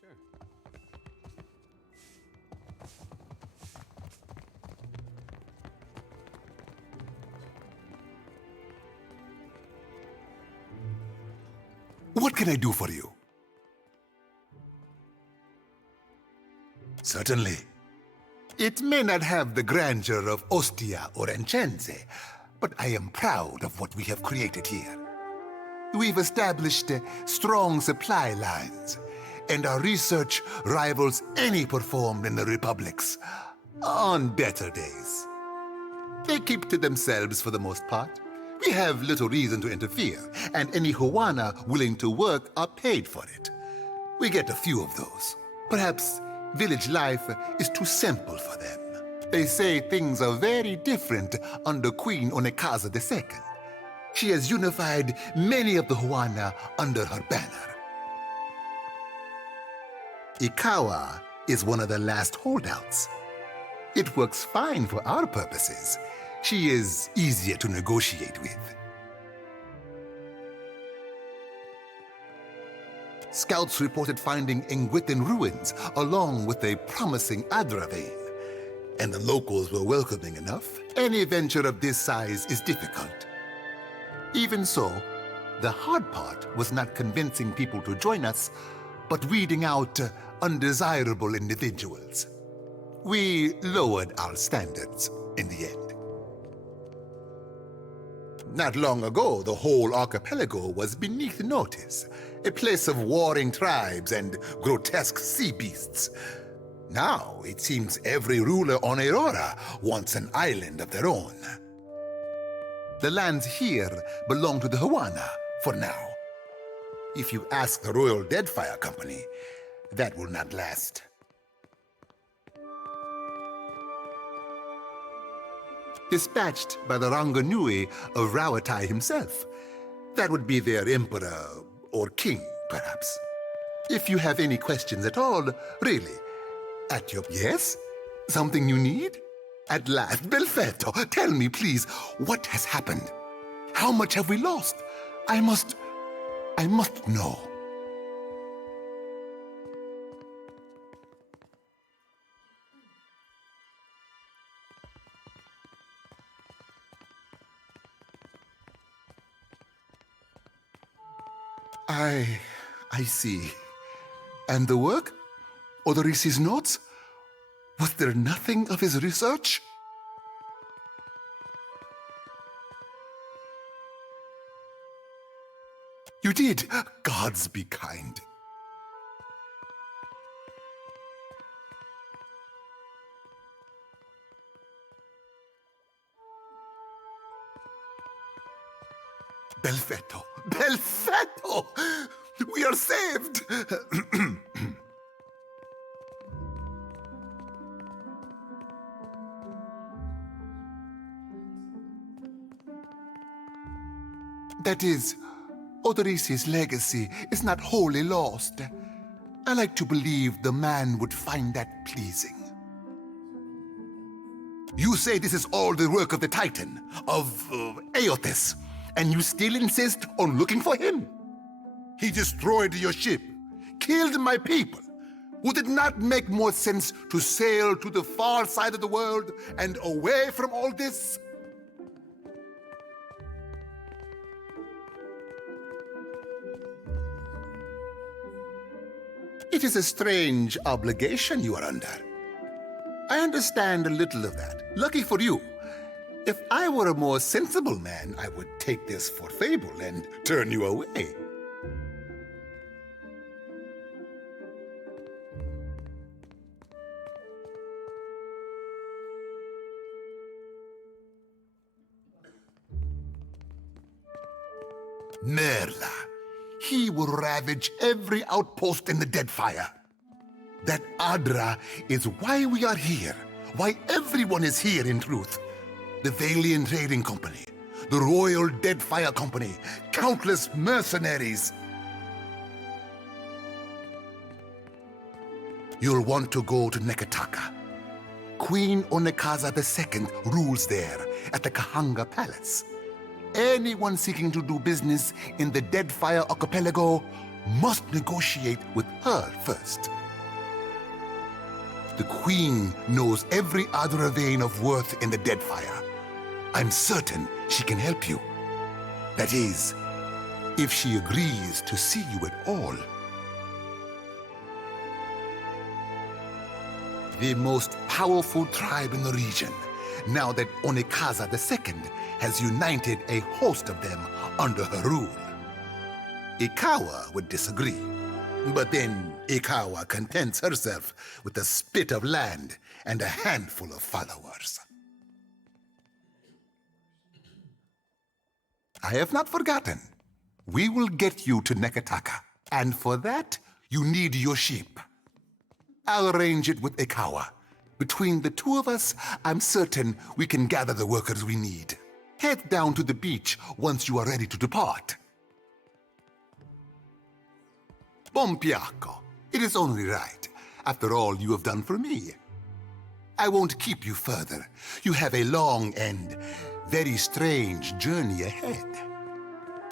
Sure. What can I do for you? Certainly. It may not have the grandeur of Ostia or Encense, but I am proud of what we have created here. We've established strong supply lines, and our research rivals any performed in the republics on better days. They keep to themselves for the most part. We have little reason to interfere, and any Huana willing to work are paid for it. We get a few of those. Perhaps village life is too simple for them. They say things are very different under Queen Onekaza II. She has unified many of the Huana under her banner. Ikawa is one of the last holdouts. It works fine for our purposes. She is easier to negotiate with. Scouts reported finding Engwithan ruins along with a promising Adra vein, and the locals were welcoming enough. Any venture of this size is difficult. Even so, the hard part was not convincing people to join us, but weeding out undesirable individuals. We lowered our standards in the end. Not long ago, the whole archipelago was beneath notice, a place of warring tribes and grotesque sea beasts. Now, it seems every ruler on Aurora wants an island of their own. The lands here belong to the Huana for now. If you ask the Royal Deadfire Company, that will not last. Dispatched by the Ranganui of Rawatai himself. That would be their emperor or king, perhaps. If you have any questions at all, really, at your... Yes? Something you need? At last, Belfetto, tell me, please, what has happened? How much have we lost? I must know. I see. And the work? Odorisi's notes? Was there nothing of his research? You did? Gods be kind. Belfetto! Belfetto! We are saved! That is, Odorisi's legacy is not wholly lost. I like to believe the man would find that pleasing. You say this is all the work of the Titan, of Aothis, and you still insist on looking for him? He destroyed your ship, killed my people. Would it not make more sense to sail to the far side of the world and away from all this? It is a strange obligation you are under. I understand a little of that. Lucky for you. If I were a more sensible man, I would take this for fable and turn you away. Merla. He will ravage every outpost in the Deadfire. That Adra is why we are here, why everyone is here in truth. The Valian Trading Company, the Royal Deadfire Company, countless mercenaries. You'll want to go to Nekataka. Queen Onekaza II rules there at the Kahanga Palace. Anyone seeking to do business in the Deadfire Archipelago must negotiate with her first. The Queen knows every other vein of worth in the Deadfire. I'm certain she can help you. That is, if she agrees to see you at all. The most powerful tribe in the region, now that Onekaza II has united a host of them under her rule. Ikawa would disagree, but then Ikawa contents herself with a spit of land and a handful of followers. I have not forgotten. We will get you to Nekataka, and for that, you need your sheep. I'll arrange it with Ikawa. Between the two of us, I'm certain we can gather the workers we need. Head down to the beach once you are ready to depart. Bompiacco, it is only right. After all you have done for me. I won't keep you further. You have a long and very strange journey ahead.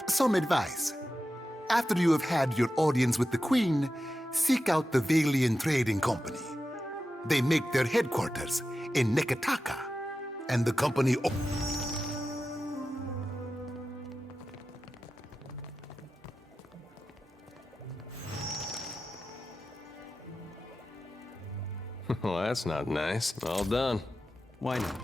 Some advice. After you have had your audience with the Queen, seek out the Valian Trading Company. They make their headquarters in Nekataka, and the company... Well, that's not nice. All done. Why not?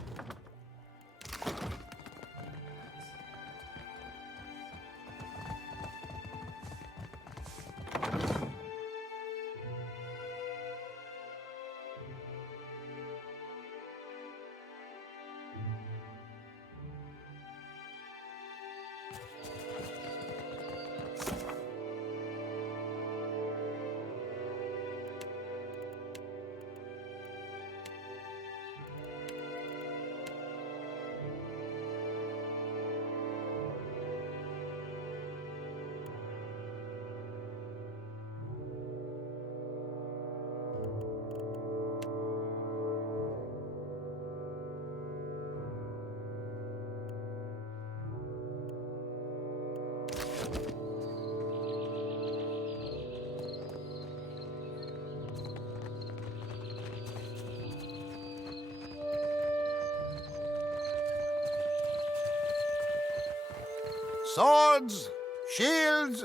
Swords, shields.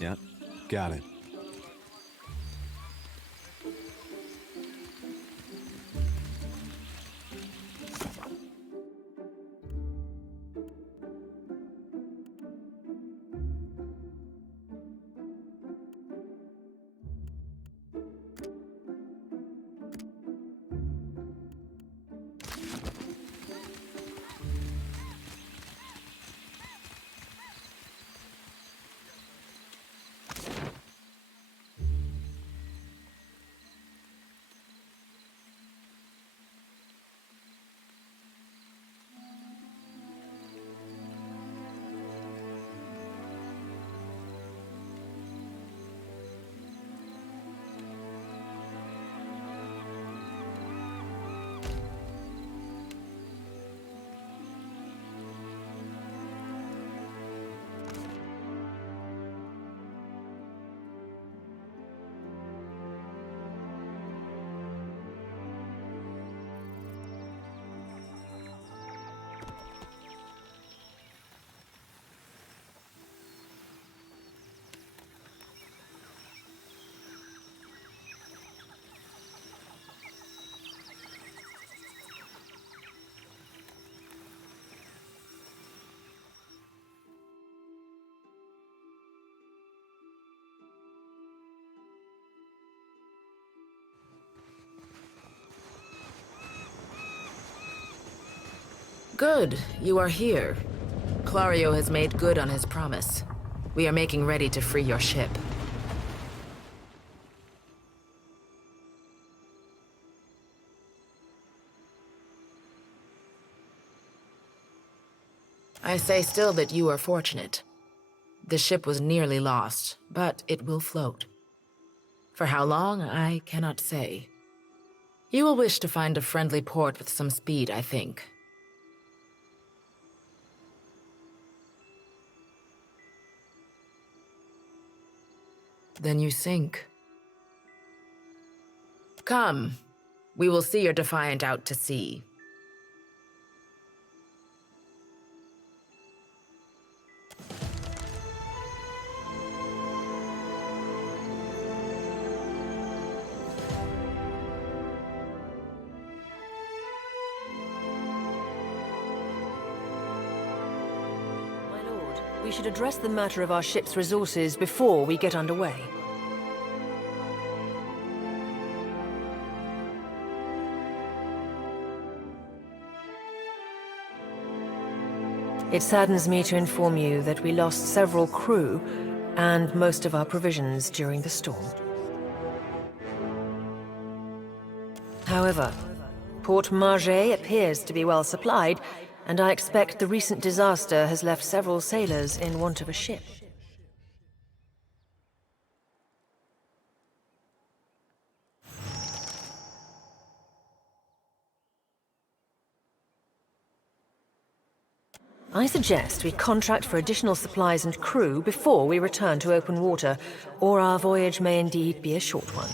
Yeah, got it. Good, you are here. Clario has made good on his promise. We are making ready to free your ship. I say still that you are fortunate. The ship was nearly lost, but it will float. For how long, I cannot say. You will wish to find a friendly port with some speed, I think. Then you sink. Come, we will see your Defiant out to sea. My lord, we should address the matter of our ship's resources before we get underway. It saddens me to inform you that we lost several crew and most of our provisions during the storm. However, Porto Maje appears to be well supplied, and I expect the recent disaster has left several sailors in want of a ship. I suggest we contract for additional supplies and crew before we return to open water, or our voyage may indeed be a short one.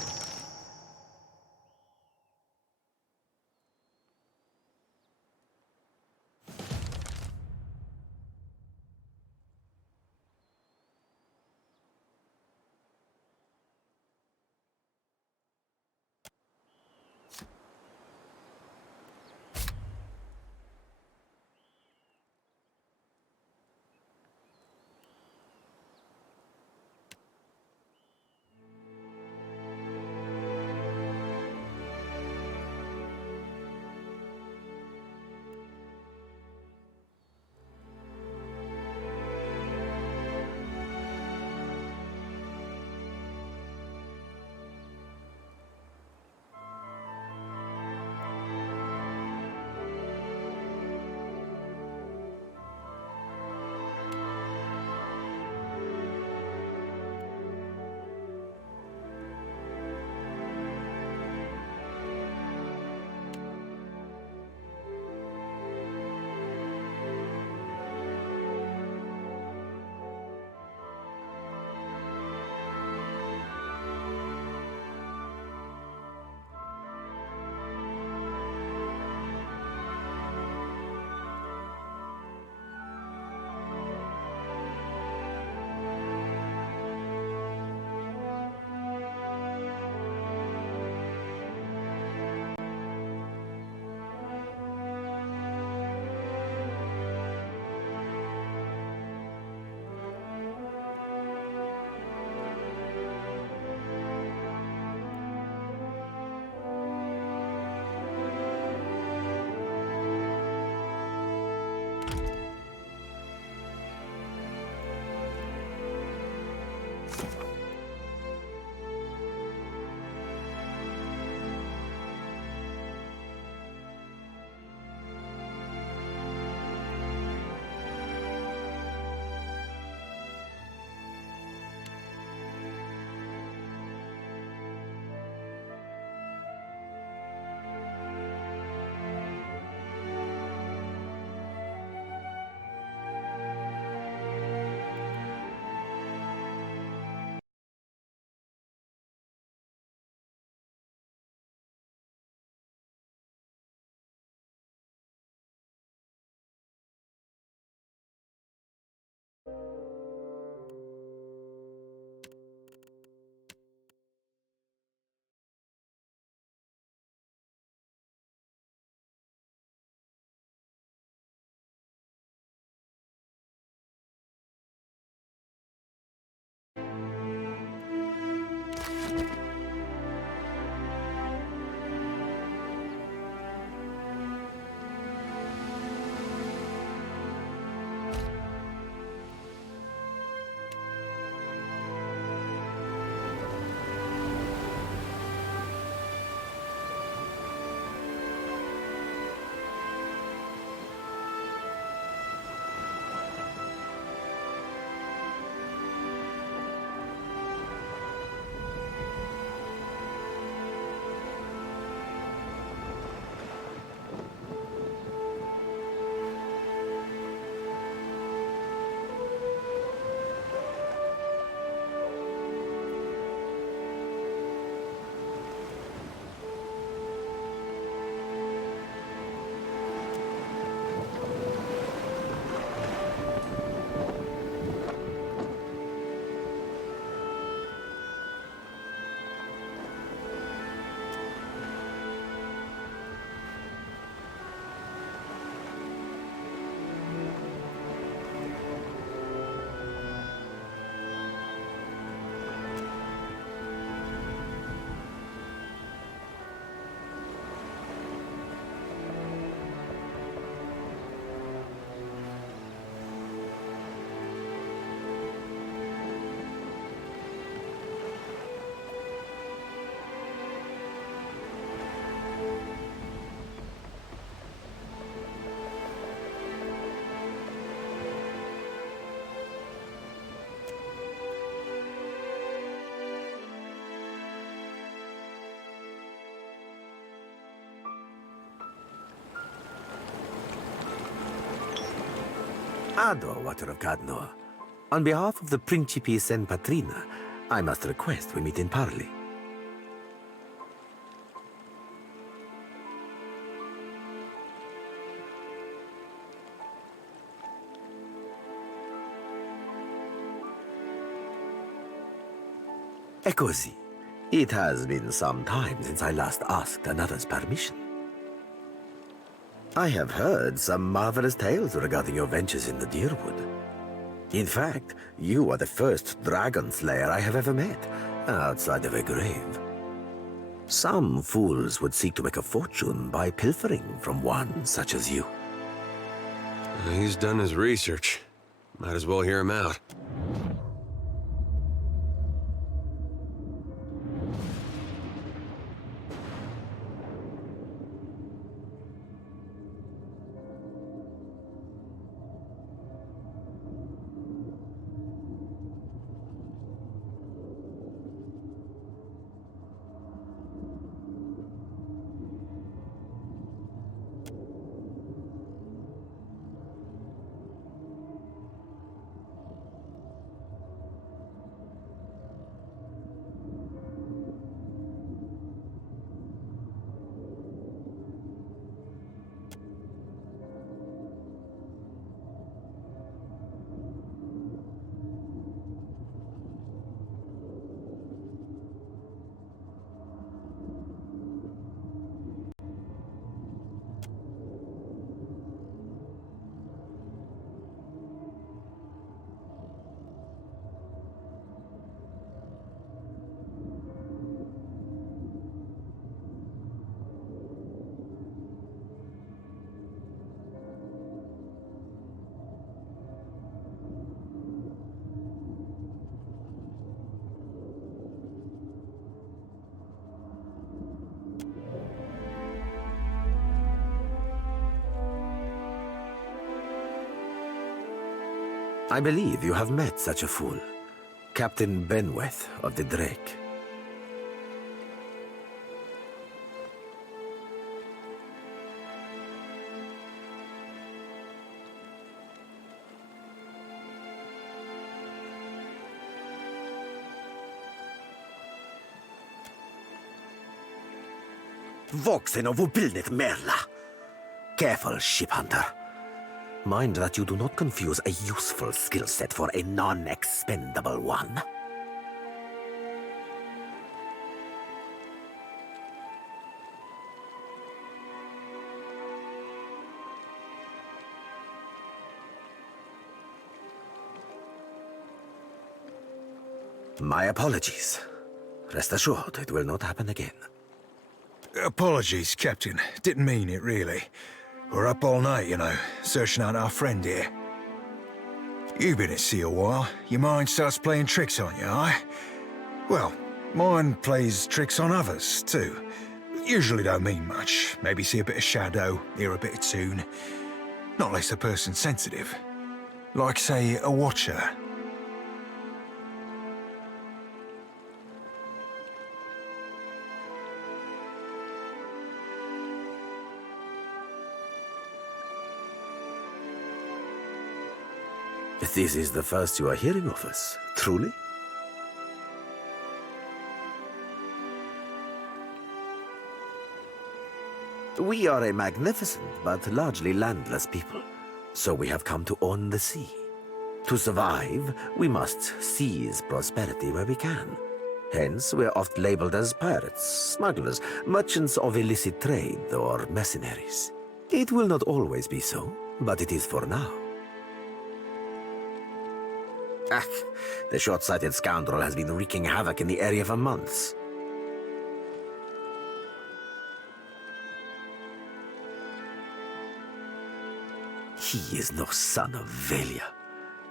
Ador, Water of Cadnor. On behalf of the Principes and Patrina, I must request we meet in parley. E così. It has been some time since I last asked another's permission. I have heard some marvelous tales regarding your ventures in the Deerwood. In fact, you are the first dragon slayer I have ever met, outside of a grave. Some fools would seek to make a fortune by pilfering from one such as you. He's done his research. Might as well hear him out. I believe you have met such a fool. Captain Benweth of the Drake. Voxen of Ubilnet Merla. Careful, ship hunter. Mind that you do not confuse a useful skill set for a non-expendable one. My apologies. Rest assured, it will not happen again. Apologies, Captain. Didn't mean it, really. We're up all night, you know, searching out our friend here. You've been at sea a while. Your mind starts playing tricks on you, eh? Well, mine plays tricks on others, too. Usually don't mean much. Maybe see a bit of shadow, hear a bit of tune. Not less a person sensitive. Like, say, a watcher. This is the first you are hearing of us, truly? We are a magnificent but largely landless people, so we have come to own the sea. To survive, we must seize prosperity where we can. Hence, we are oft labeled as pirates, smugglers, merchants of illicit trade, or mercenaries. It will not always be so, but it is for now. Ah, the short-sighted scoundrel has been wreaking havoc in the area for months. He is no son of Valia.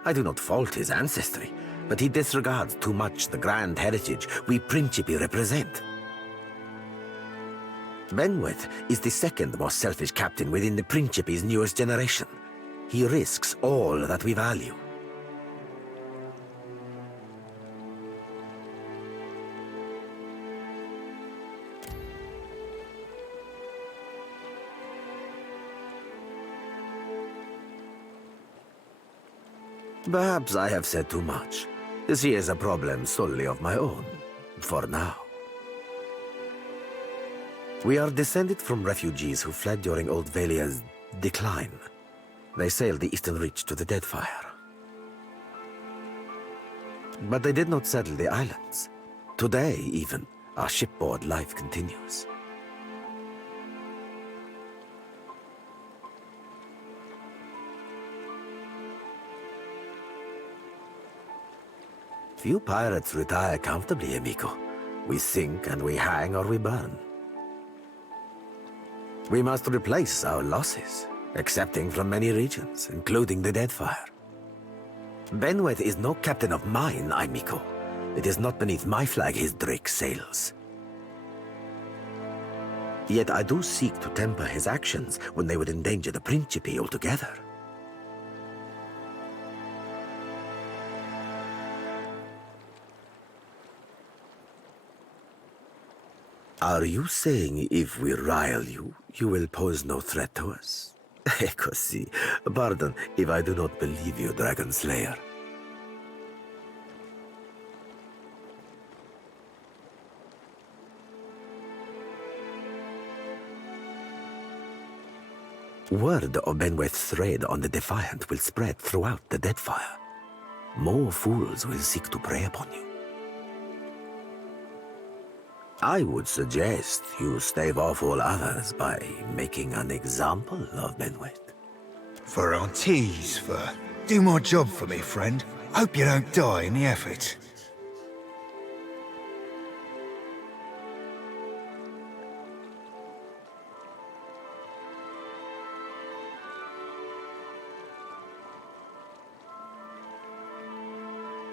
I do not fault his ancestry, but he disregards too much the grand heritage we Principi represent. Benweth is the second most selfish captain within the Principi's newest generation. He risks all that we value. Perhaps I have said too much. The sea is a problem solely of my own, for now. We are descended from refugees who fled during Old Valia's decline. They sailed the eastern reach to the Deadfire. But they did not settle the islands. Today, even, our shipboard life continues. Few pirates retire comfortably, amico. We sink and we hang or we burn. We must replace our losses, accepting from many regions, including the Deadfire. Benwet is no captain of mine, amico. It is not beneath my flag his drake sails. Yet I do seek to temper his actions when they would endanger the Principe altogether. Are you saying if we rile you, you will pose no threat to us? Così. Pardon if I do not believe you, Dragon Slayer. Word of Benweth's raid on the Defiant will spread throughout the Deadfire. More fools will seek to prey upon you. I would suggest you stave off all others by making an example of Benwet. Ferrantes, do my job for me, friend. Hope you don't die in the effort.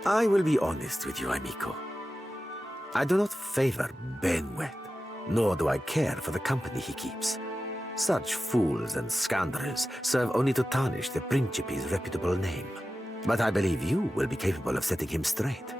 I will be honest with you, amico. I do not favor Benwet, nor do I care for the company he keeps. Such fools and scoundrels serve only to tarnish the Principe's reputable name. But I believe you will be capable of setting him straight.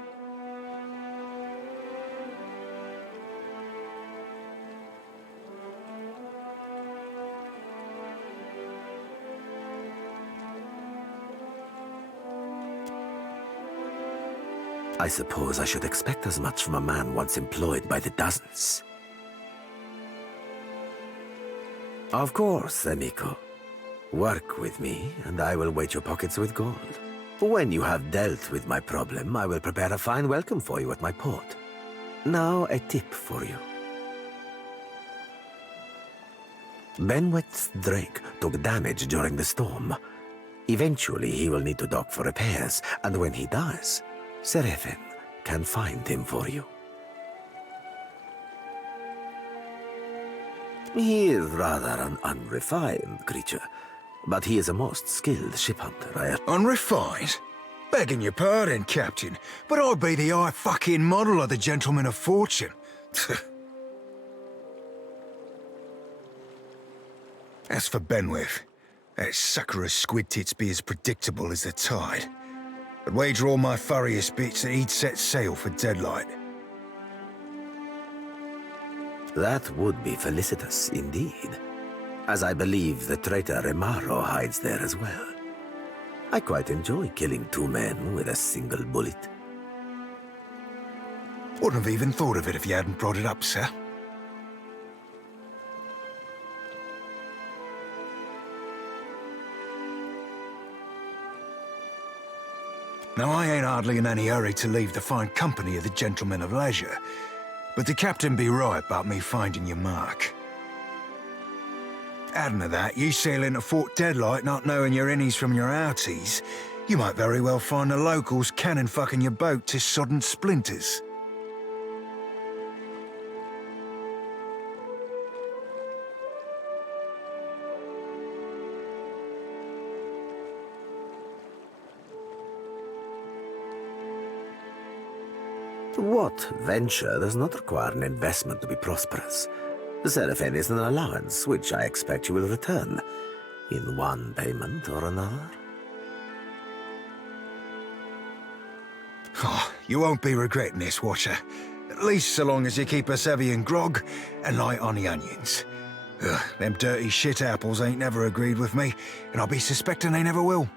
I suppose I should expect as much from a man once employed by the dozens. Of course, amico. Work with me, and I will weight your pockets with gold. When you have dealt with my problem, I will prepare a fine welcome for you at my port. Now, a tip for you. Benwet's drake took damage during the storm. Eventually, he will need to dock for repairs, and when he does, Seraphin can find him for you. He is rather an unrefined creature, but he is a most skilled ship hunter. Unrefined? Begging your pardon, Captain, but I'd be the high fucking model of the gentleman of fortune. As for Benweth, that sucker of squid tits be as predictable as the tide. I'd wager all my furriest bits that he'd set sail for Deadlight. That would be felicitous indeed, as I believe the traitor Remaro hides there as well. I quite enjoy killing two men with a single bullet. Wouldn't have even thought of it if you hadn't brought it up, sir. Now, I ain't hardly in any hurry to leave the fine company of the gentlemen of leisure, but the captain be right about me finding your mark. Adding to that, you sail into Fort Deadlight not knowing your innies from your outies, you might very well find the locals cannon fucking your boat to sodden splinters. What venture does not require an investment to be prosperous? The Seraphin is an allowance, which I expect you will return, in one payment or another. Oh, you won't be regretting this, Watcher. At least so long as you keep us heavy in grog and light on the onions. Ugh, them dirty shit apples ain't never agreed with me, and I'll be suspecting they never will.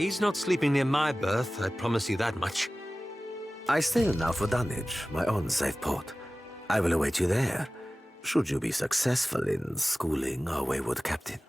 He's not sleeping near my berth, I promise you that much. I sail now for Dunwich, my own safe port. I will await you there, should you be successful in schooling our wayward captain.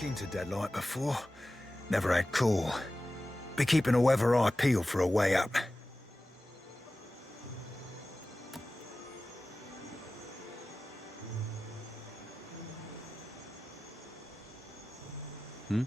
Been to Deadlight before. Never had call. Be keeping a weather eye peeled for a way up. Hmm?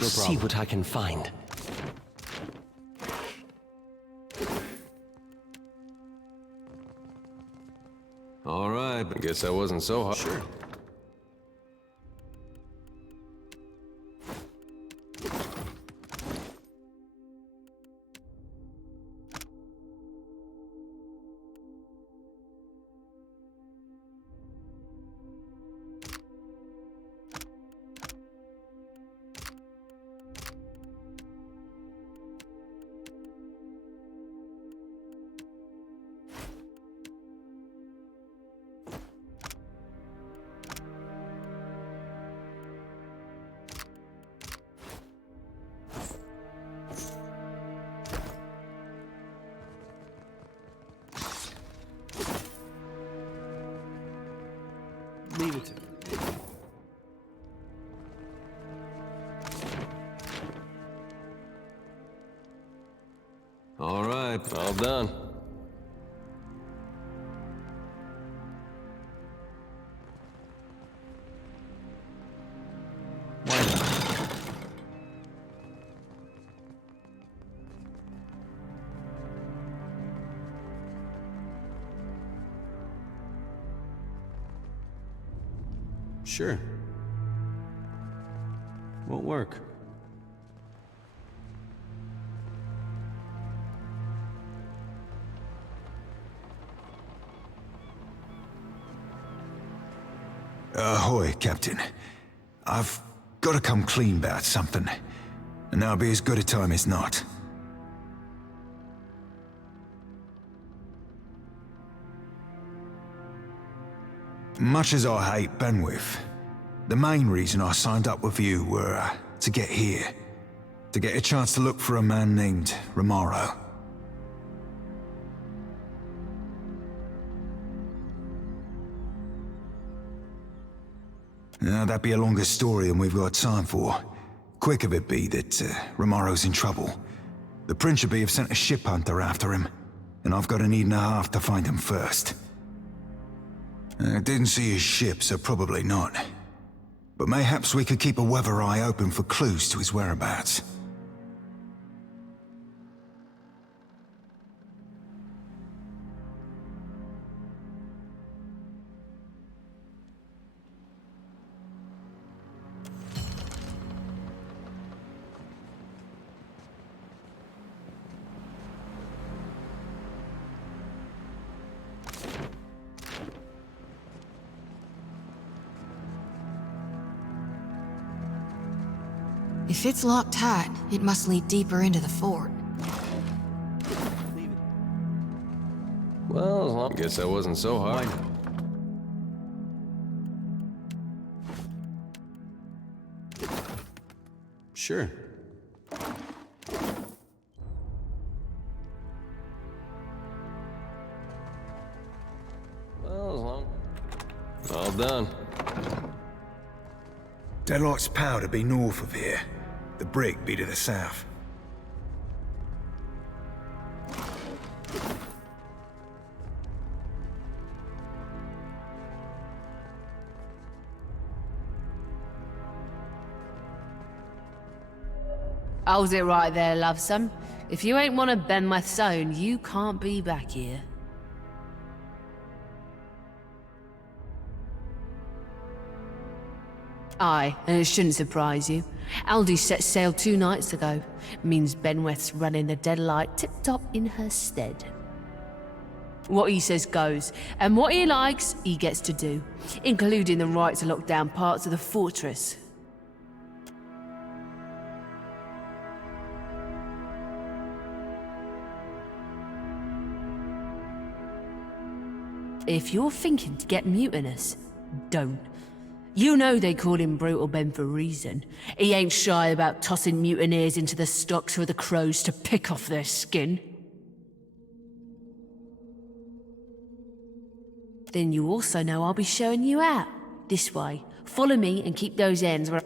I'll see what I can find. All right, I guess that wasn't so hard. Sure. Leave it to me. All right, all done. Why not? Sure. Won't work. Ahoy, Captain. I've got to come clean about something, and that'll be as good a time as not. Much as I hate Benwith, the main reason I signed up with you were to get here. To get a chance to look for a man named Romaro. Now, that'd be a longer story than we've got time for. Quick of it be that Romaro's in trouble. The Principe have sent a ship hunter after him, and I've got an evening and a half to find him first. I didn't see his ship, so probably not. But mayhaps we could keep a weather eye open for clues to his whereabouts. If it's locked tight, it must lead deeper into the fort. Well, as long guess that wasn't so hard. Why not? Sure. Well, as long. All done. Deadlight's power to be north of here. The brig be to the south. Hold it right there, lovesome. If you ain't one of Benweth's own, you can't be back here. Aye, and it shouldn't surprise you. Aldi set sail 2 nights ago. Means Benweth's running the Deadlight tip-top in her stead. What he says goes, and what he likes, he gets to do, including the right to lock down parts of the fortress. If you're thinking to get mutinous, don't. You know they call him Brutal Ben for a reason. He ain't shy about tossing mutineers into the stocks for the crows to pick off their skin. Then you also know I'll be showing you out. This way. Follow me and keep those ends where...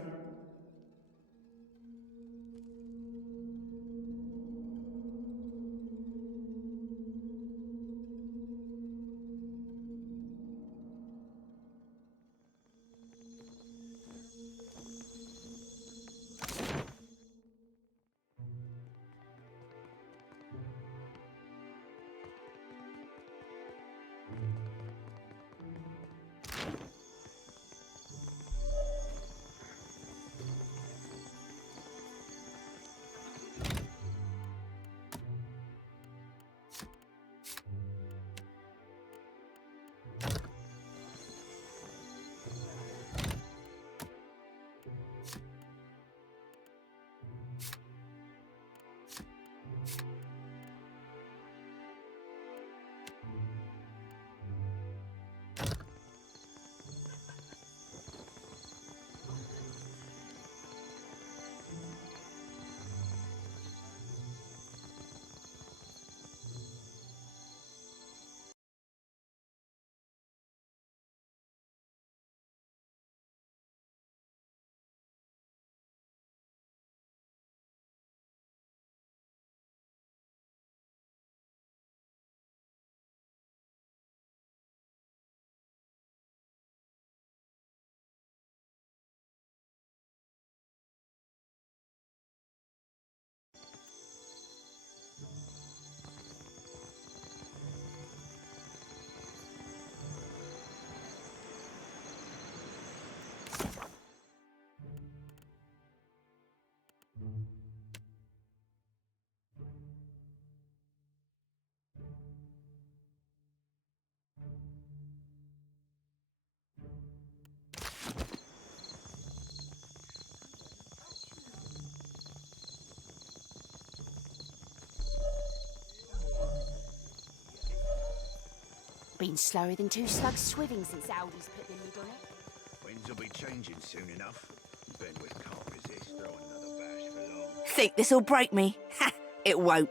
been slower than two slugs swimming since Aldi's put the lid on it. Winds will be changing soon enough. Benwick can't resist throwing another bash for long. Think this'll break me? Ha! It won't.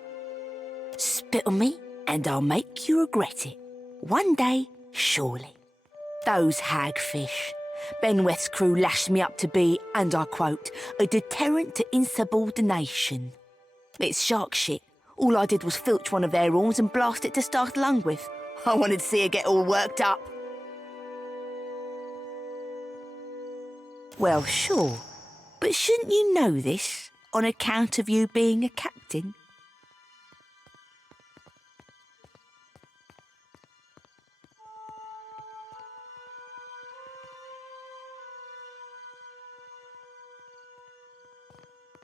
Spit on me, and I'll make you regret it. One day, surely. Those hagfish. Benweth's crew lashed me up to be, and I quote, a deterrent to insubordination. It's shark shit. All I did was filch one of their horns and blast it to start a lung with. I wanted to see her get all worked up. Well, sure. But shouldn't you know this, on account of you being a captain?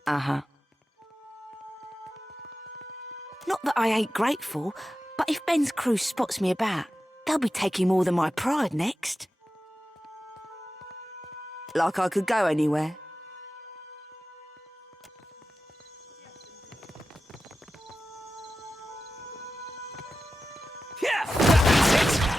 Uh-huh. Not that I ain't grateful, but if Ben's crew spots me about, they'll be taking more than my pride next. Like I could go anywhere. Yeah, that's it!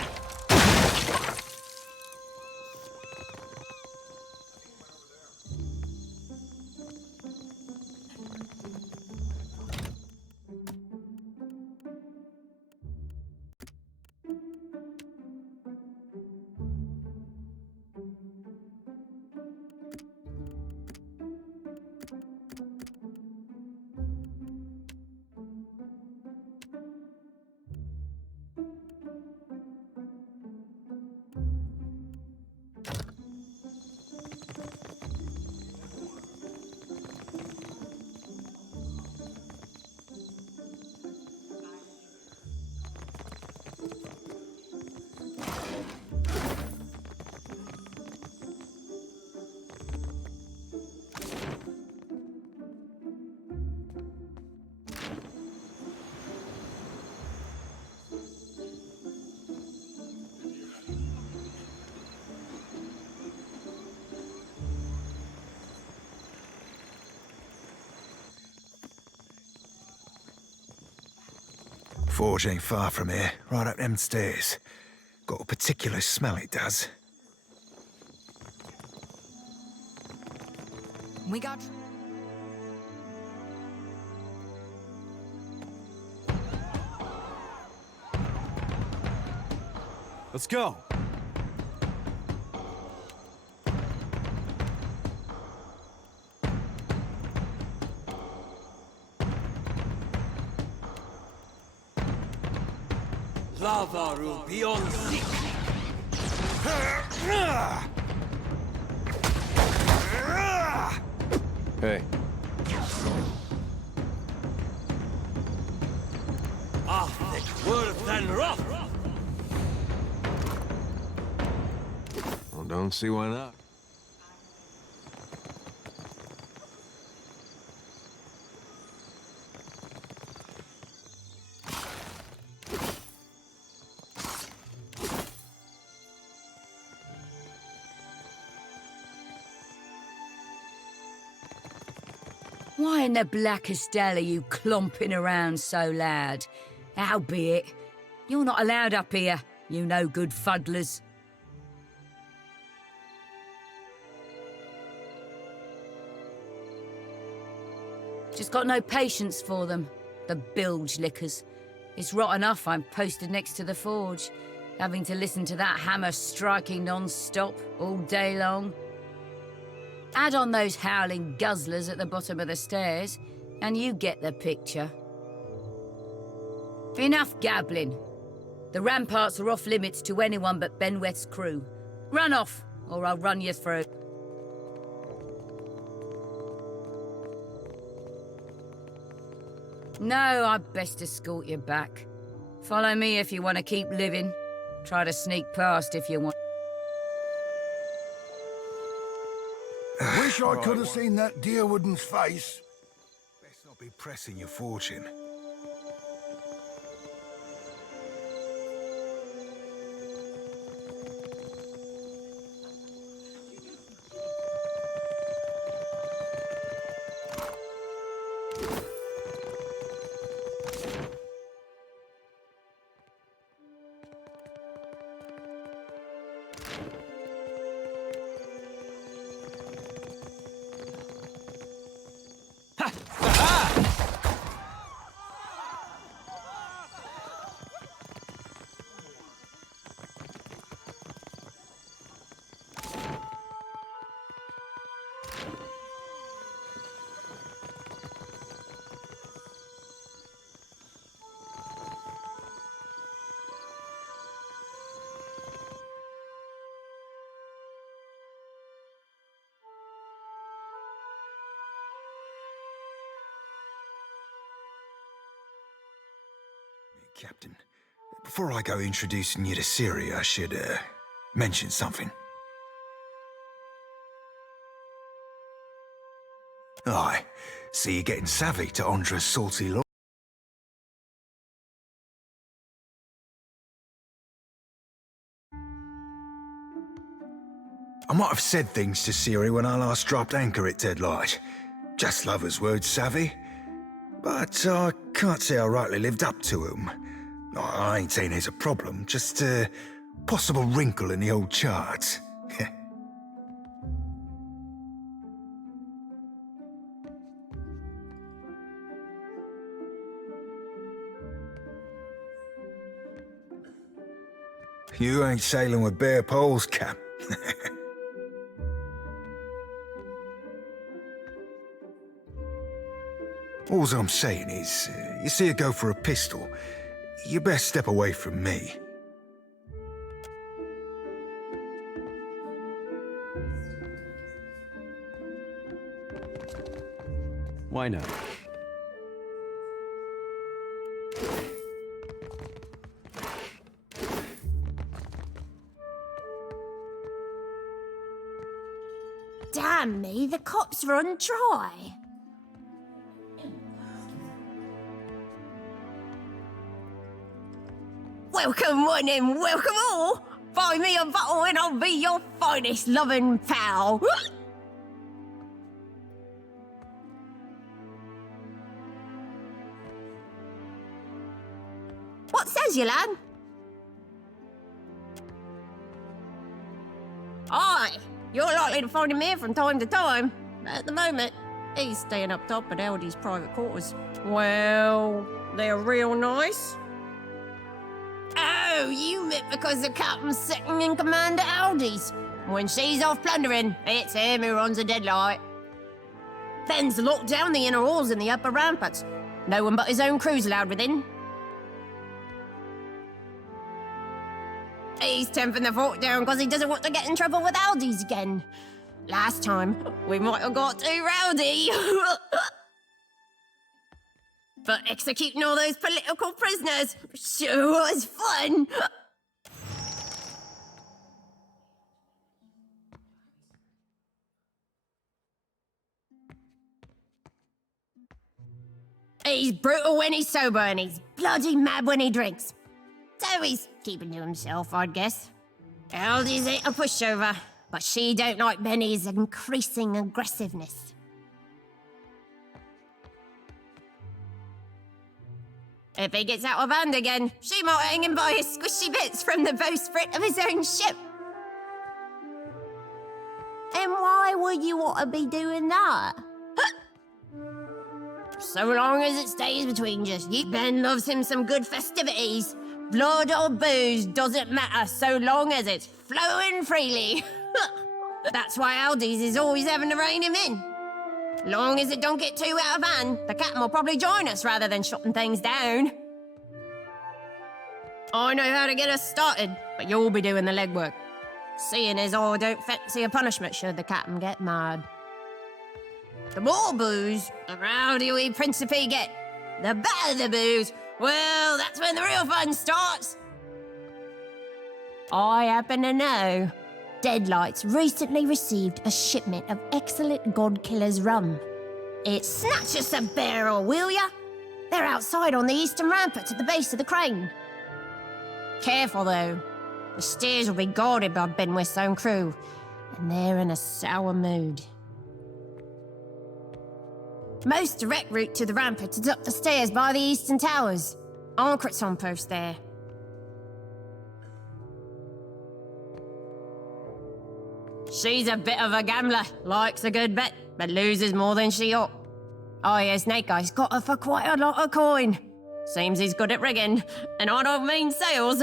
Forge ain't far from here, right up them stairs. Got a particular smell, it does. We got... Let's go. Lavaru beyond seek. Hey. Worse than rough. Well, don't see why not. Why in the blackest hell are you clomping around so loud? Howbeit, you're not allowed up here, you no-good fuddlers. Just got no patience for them, the bilge lickers. It's rot enough I'm posted next to the forge, having to listen to that hammer striking non-stop all day long. Add on those howling guzzlers at the bottom of the stairs, and you get the picture. Enough gabbling. The ramparts are off limits to anyone but Benweth's crew. Run off, or I'll run you through. No, I'd best escort you back. Follow me if you want to keep living. Try to sneak past if you want. Wish I could have seen that dear wooden's face. Best not be pressing your fortune. Captain, before I go introducing you to Ciri, I should, mention something. Aye, see you getting savvy to Andra's salty law. I might have said things to Ciri when I last dropped anchor at Deadlight. Just lovers' words, savvy. But I can't say I rightly lived up to 'em. I ain't saying there's a problem, just a possible wrinkle in the old charts. You ain't sailing with bare poles, Cap. All I'm saying is, you see her go for a pistol, you best step away from me. Why not? Damn me, the cops run dry. Welcome one and welcome all. Buy me a bottle and I'll be your finest loving pal. What says you, lad? Aye, you're likely to find him here from time to time. At the moment, he's staying up top at Aldi's private quarters. Well, they're real nice. Oh, you meant because the captain's second in command at Aldi's. When she's off plundering, it's him who runs the Deadlight. Ben's locked down the inner halls and the upper ramparts. No one but his own crew's allowed within. He's temping the fort down because he doesn't want to get in trouble with Aldi's again. Last time, we might have got too rowdy. But executing all those political prisoners sure was fun. He's brutal when he's sober and he's bloody mad when he drinks. So he's keeping to himself, I'd guess. Aldi's ain't a pushover, but she don't like Benny's increasing aggressiveness. If he gets out of hand again, she might hang him by his squishy bits from the bowsprit of his own ship. And why would you want to be doing that? So long as it stays between just you. Ben loves him some good festivities. Blood or booze doesn't matter so long as it's flowing freely. That's why Aldi's is always having to rein him in. Long as it don't get too out of hand, the captain will probably join us rather than shutting things down. I know how to get us started, but you'll be doing the legwork. Seeing as I don't fancy a punishment should the captain get mad. The more booze, the rowdier we Principe get. The better the booze, well, that's when the real fun starts. I happen to know Deadlight's recently received a shipment of excellent Godkiller's rum. It's snatch us a barrel, will ya? They're outside on the eastern rampart at the base of the crane. Careful, though. The stairs will be guarded by Benwith's own crew, and they're in a sour mood. Most direct route to the rampart is up the stairs by the eastern towers. Ancret's on post there. She's a bit of a gambler, likes a good bet, but loses more than she ought. I hear Snake Eye's got her for quite a lot of coin. Seems he's good at rigging, and I don't mean sales.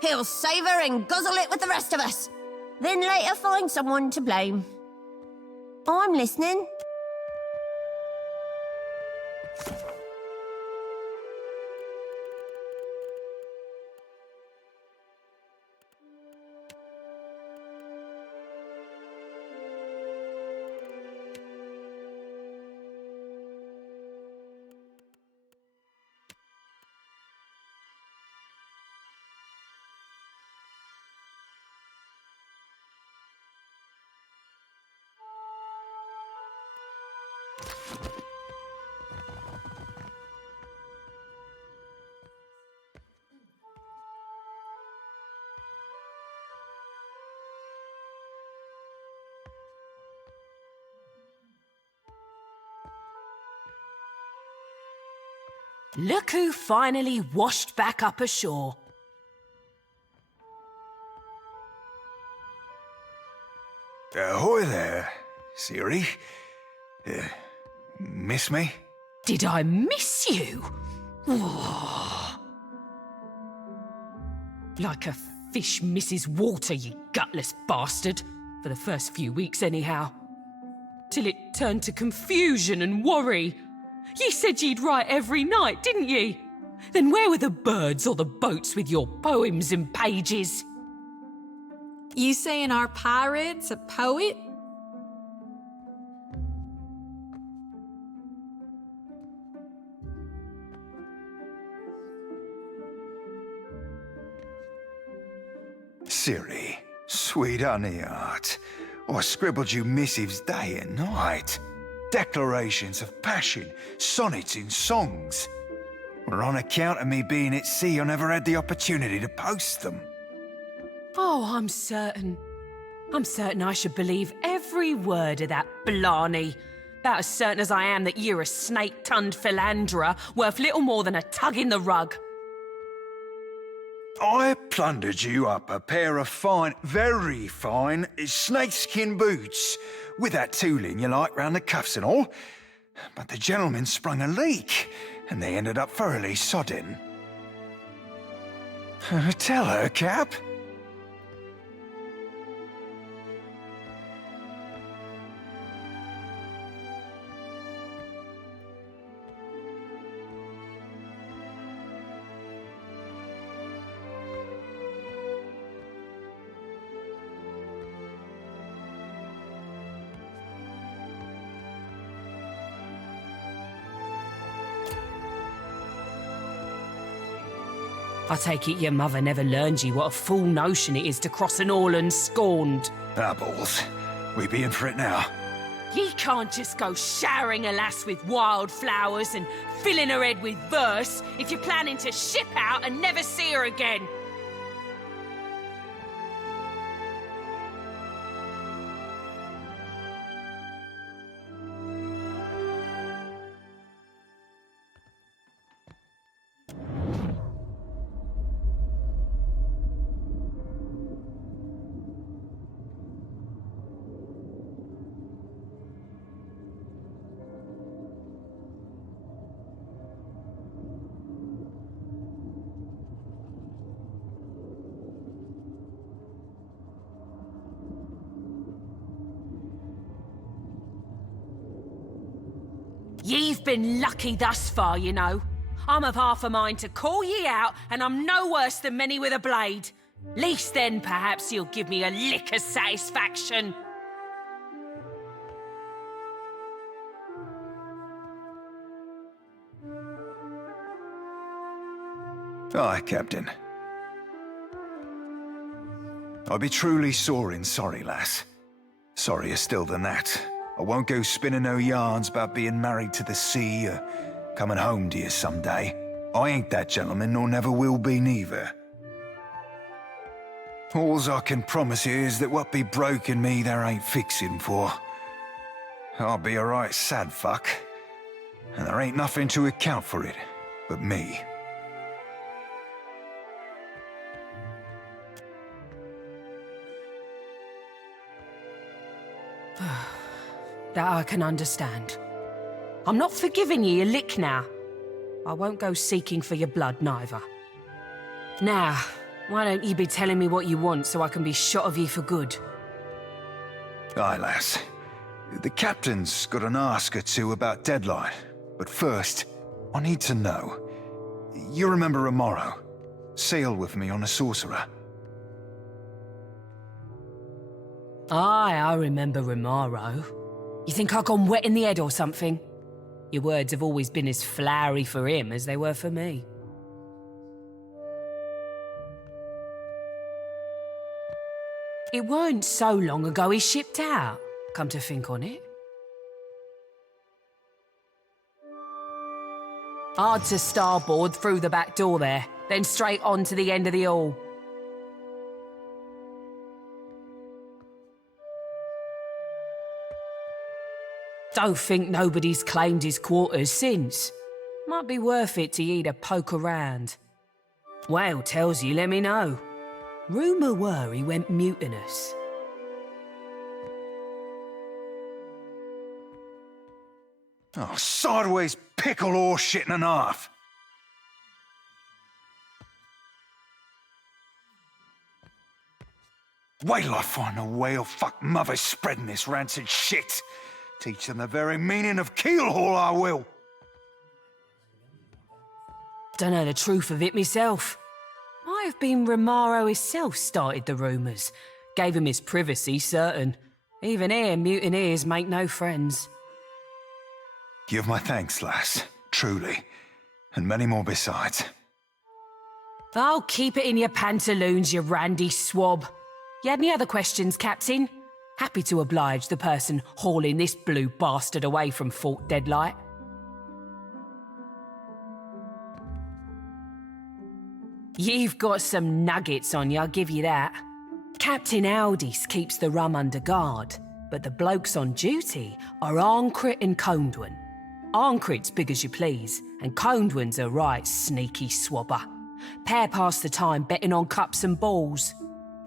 He'll save her and guzzle it with the rest of us. Then later find someone to blame. I'm listening. Look who finally washed back up ashore. Ahoy there, Siri. Miss me? Did I miss you? Like a fish misses water, you gutless bastard. For the first few weeks, anyhow. Till it turned to confusion and worry. Ye said ye'd write every night, didn't ye? Then where were the birds or the boats with your poems and pages? You saying our pirate's a poet? Siri, sweet honey heart. I scribbled you missives day and night. Declarations of passion, sonnets in songs. Well, on account of me being at sea, I never had the opportunity to post them. Oh, I'm certain I should believe every word of that blarney. About as certain as I am that you're a snake-tongued philanderer worth little more than a tug in the rug. I plundered you up a pair of fine, very fine, snakeskin boots, with that tooling you like round the cuffs and all. But the gentleman sprung a leak, and they ended up thoroughly sodden. Tell her, Cap. I take it your mother never learned you what a fool notion it is to cross an all scorned. Ah, balls. We be in for it now. Ye can't just go showering a lass with wildflowers and filling her head with verse if you're planning to ship out and never see her again. Ye've been lucky thus far, you know. I'm of half a mind to call ye out, and I'm no worse than many with a blade. Least then, perhaps, you'll give me a lick of satisfaction. Aye, Captain. I be truly sore and sorry, lass. Sorrier still than that. I won't go spinning no yarns about being married to the sea or coming home to you someday. I ain't that gentleman, nor never will be neither. Alls I can promise you is that what be broken me there ain't fixing for. I'll be a right sad fuck. and there ain't nothing to account for it but me. That I can understand. I'm not forgiving ye a lick now. I won't go seeking for your blood, neither. Now, why don't ye be telling me what you want so I can be shot of ye for good? Aye, lass. The captain's got an ask or two about deadline. But first, I need to know. You remember Romaro? Sailed with me on a sorcerer. Aye, I remember Romaro. You think I've gone wet in the head or something? Your words have always been as flowery for him as they were for me. It weren't so long ago he shipped out, come to think on it. Hard to starboard through the back door there, then straight on to the end of the hall. Don't think nobody's claimed his quarters since. Might be worth it to ye to poke around. Whale tells you, let me know. Rumour were he went mutinous. Oh, sideways pickle horse shit and a half. Wait till I find the whale fuck mothers spreading this rancid shit. Teach them the very meaning of keelhaul, I will. Don't know the truth of it myself. Might have been Romaro himself started the rumours. Gave him his privacy, certain. Even here, mutineers make no friends. Give my thanks, lass. Truly. And many more besides. Oh, keep it in your pantaloons, you randy swab. You had any other questions, Captain? Happy to oblige the person hauling this blue bastard away from Fort Deadlight. You've got some nuggets on you, I'll give you that. Captain Aldis keeps the rum under guard, but the blokes on duty are Arncrit and Condwen. Arncrit's big as you please, and Condwen's a right sneaky swabber. Pair pass the time betting on cups and balls.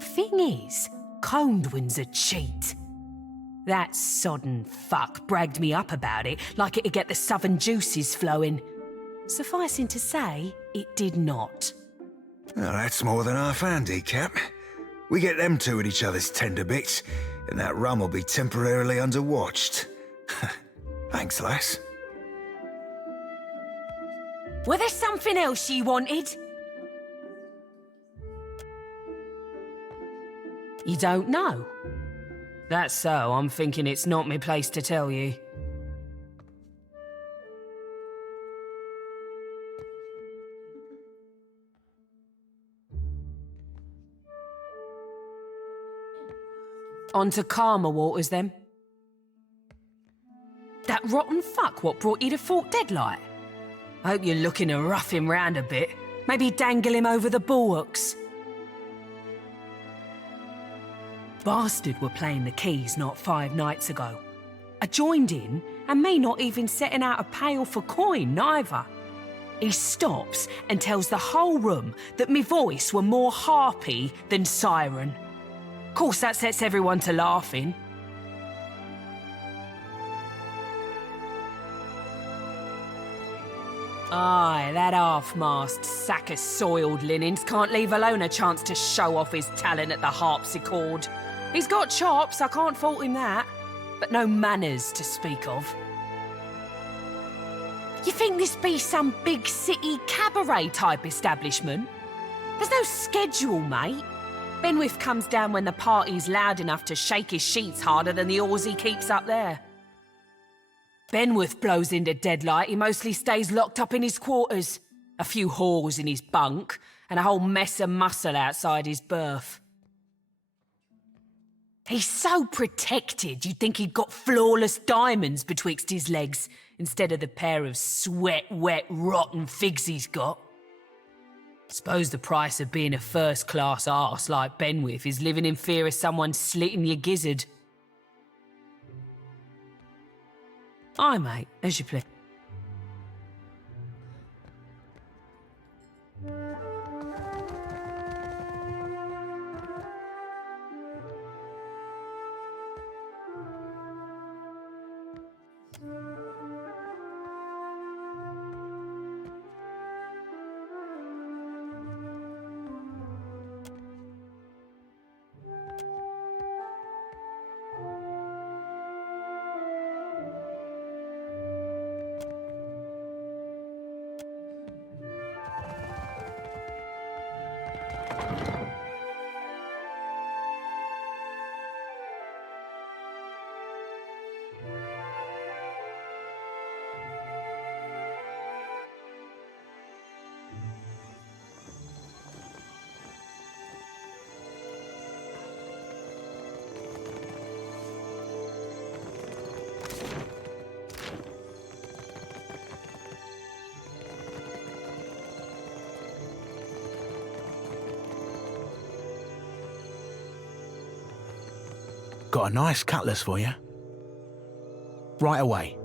Thing is, Condwen's a cheat. That sodden fuck bragged me up about it like it'd get the southern juices flowing. Sufficing to say, it did not. Well, that's more than half handy, Cap. We get them two at each other's tender bits, and that rum will be temporarily underwatched. Thanks, lass. Were there something else ye wanted? You don't know? That's so, I'm thinking it's not my place to tell you. On to calmer waters, then. That rotten fuck what brought you to Fort Deadlight? I hope you're looking to rough him round a bit. Maybe dangle him over the bulwarks. Bastard were playing the keys not 5 nights ago. I joined in, and me not even setting out a pail for coin, neither. He stops and tells the whole room that me voice were more harpy than siren. Course that sets everyone to laughing. Aye, that half-mast sack of soiled linens can't leave alone a chance to show off his talent at the harpsichord. He's got chops, I can't fault him that, but no manners to speak of. You think this be some big city cabaret type establishment? There's no schedule, mate. Benwith comes down when the party's loud enough to shake his sheets harder than the oars he keeps up there. Benwith blows into Deadlight, he mostly stays locked up in his quarters. A few whores in his bunk, and a whole mess of muscle outside his berth. He's so protected, you'd think he'd got flawless diamonds betwixt his legs, instead of the pair of sweat-wet, rotten figs he's got. Suppose the price of being a first-class arse like Benwith is living in fear of someone slitting your gizzard. Aye, mate, as you play. got a nice cutlass for you. Right away.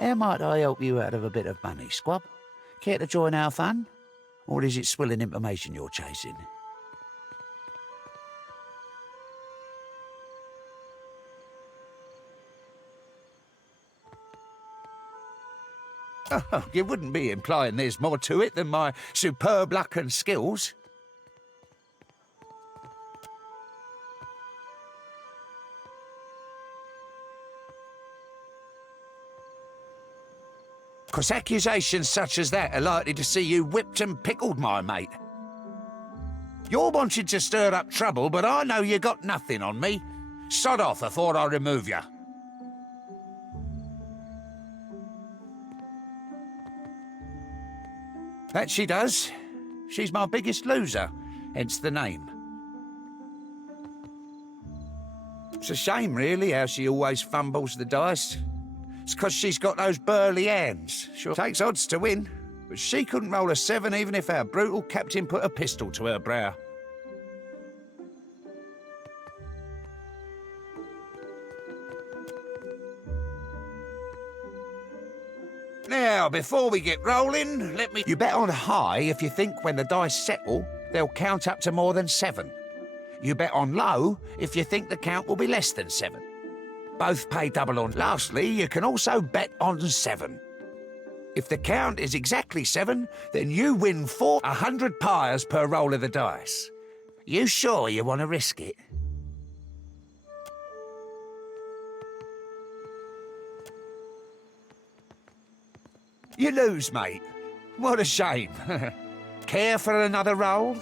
How might I help you out of a bit of money, squab? Care to join our fun? Or is it swilling information you're chasing? Oh, you wouldn't be implying there's more to it than my superb luck and skills? Because accusations such as that are likely to see you whipped and pickled, my mate. You're wanting to stir up trouble, but I know you got nothing on me. Sod off before I remove you. That she does. She's my biggest loser, hence the name. It's a shame, really, how she always fumbles the dice. It's 'cause she's got those burly hands. Sure takes odds to win, but she couldn't roll a 7 even if our brutal captain put a pistol to her brow. Now, before we get rolling, let me... You bet on high if you think when the dice settle, they'll count up to more than 7. You bet on low if you think the count will be less than 7. Both pay double on. Lastly, you can also bet on 7. If the count is exactly 7, then you win 400 pyres per roll of the dice. You sure you want to risk it? You lose, mate. What a shame. Care for another roll?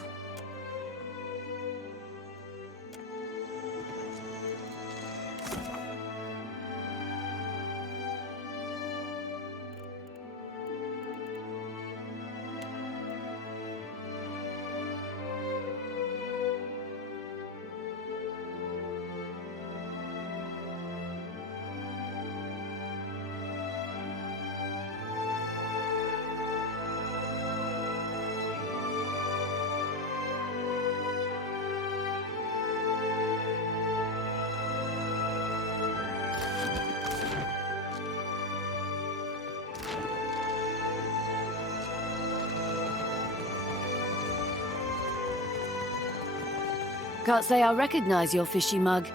Can't say I recognise your fishy mug,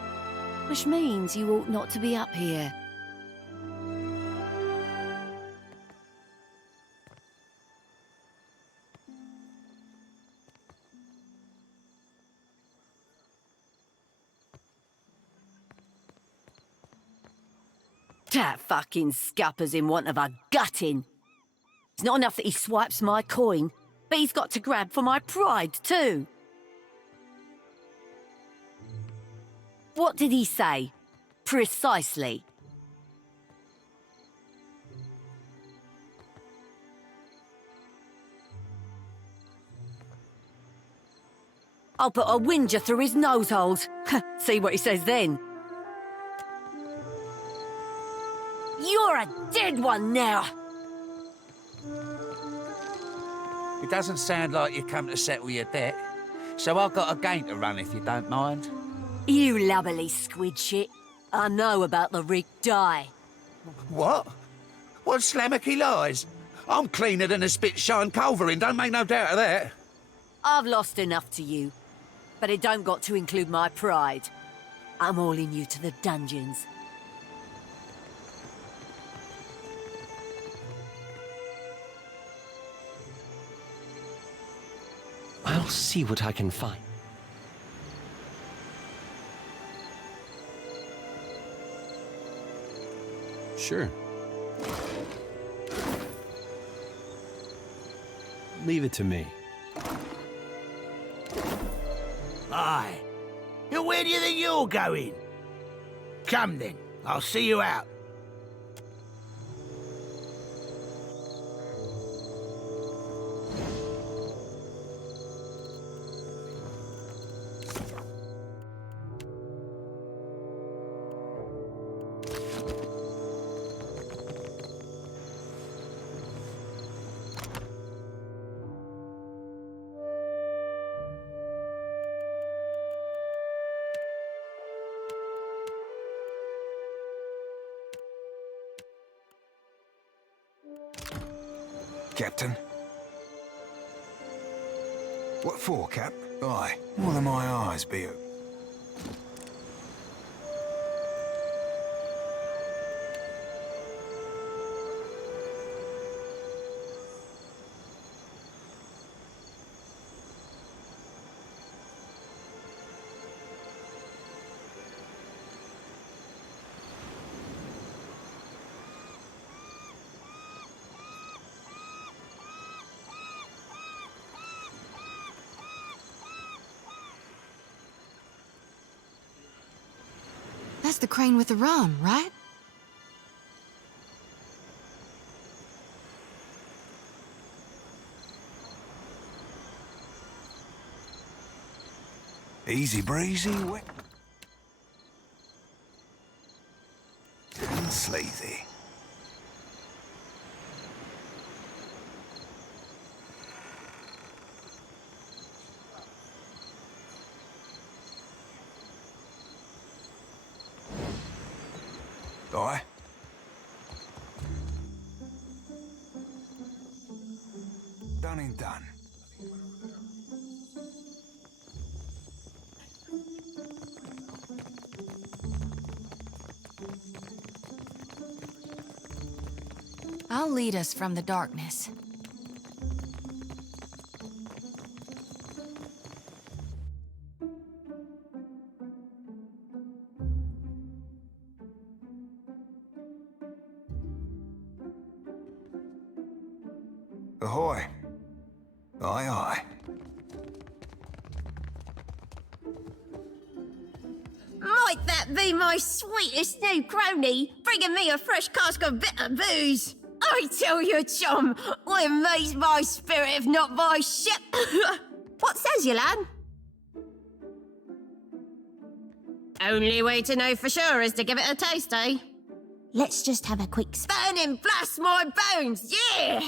which means you ought not to be up here. That fucking scupper's in want of a gutting. It's not enough that he swipes my coin, but he's got to grab for my pride too. What did he say? Precisely. I'll put a whinger through his nose holes. See what he says then. You're a dead one now. It doesn't sound like you come to settle your debt, so I've got a game to run if you don't mind. You lubberly squid shit. I know about the rigged die. What? What slammocky lies? I'm cleaner than a spit-shine culverin, don't make no doubt of that. I've lost enough to you, but it don't got to include my pride. I'm hauling you to the dungeons. I'll see what I can find. Sure. Leave it to me. Aye. Now where do you think you're going? Come then, I'll see you out. Captain? What for, Cap? Aye, more than my eyes be open. That's the crane with the rum, right? Easy breezy, wet and sleazy. Aye. Done and done. I'll lead us from the darkness. Ahoy. Aye, aye. Might that be my sweetest new crony, bringing me a fresh cask of bitter booze? I tell you, chum, I amaze my spirit if not my ship. What says you, lad? Only way to know for sure is to give it a taste, eh? Let's just have a quick burning blast my bones, yeah!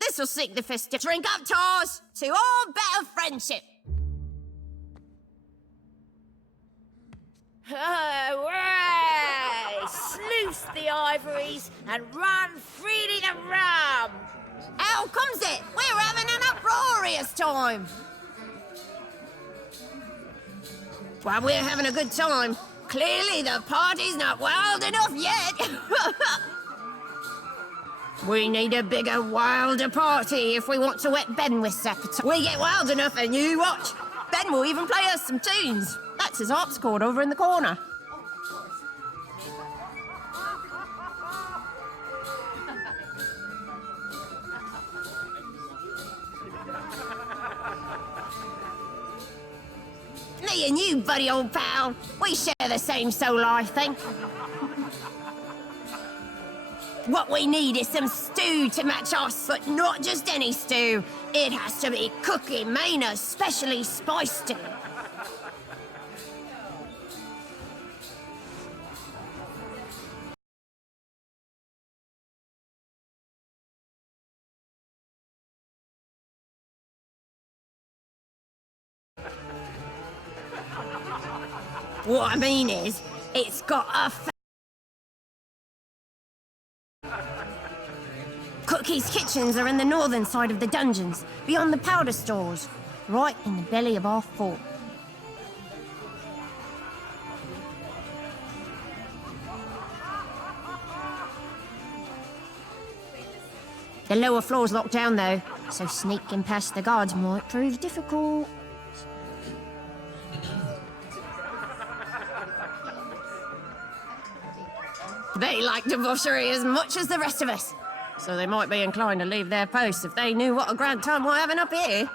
This'll sink the festive. Drink up, Tars, to all better friendship. Hooray! Sluice the ivories and run freely the rum! How comes it? We're having an uproarious time. While we're having a good time, clearly the party's not wild enough yet. We need a bigger, wilder party if we want to whet Benwith's appetite. We get wild enough and you watch. Ben will even play us some tunes. That's his harpsichord over in the corner. Me and you, buddy old pal, we share the same soul, I think. What we need is some stew to match us, but not just any stew. It has to be Cookie Manor's specially spiced stew. What I mean is, it's got a Cookie's kitchens are in the northern side of the dungeons, beyond the powder stores, right in the belly of our fort. The lower floor's locked down, though, so sneaking past the guards might prove difficult. They like debauchery as much as the rest of us, so they might be inclined to leave their posts if they knew what a grand time we're having up here.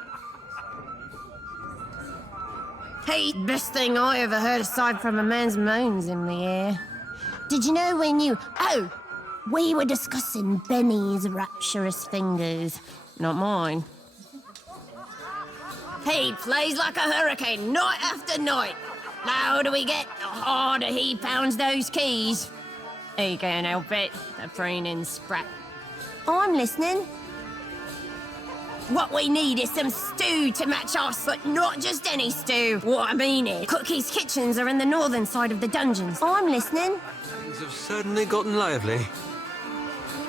Hey, best thing I ever heard aside from a man's moans in the air. Did you know when you... Oh! We were discussing Benny's rapturous fingers, not mine. He plays like a hurricane, night after night. The louder we get, the harder he pounds those keys. He can't help it, the preening sprat. I'm listening. What we need is some stew to match us, but not just any stew. What I mean is, Cookie's kitchens are in the northern side of the dungeons. I'm listening. Things have certainly gotten lively.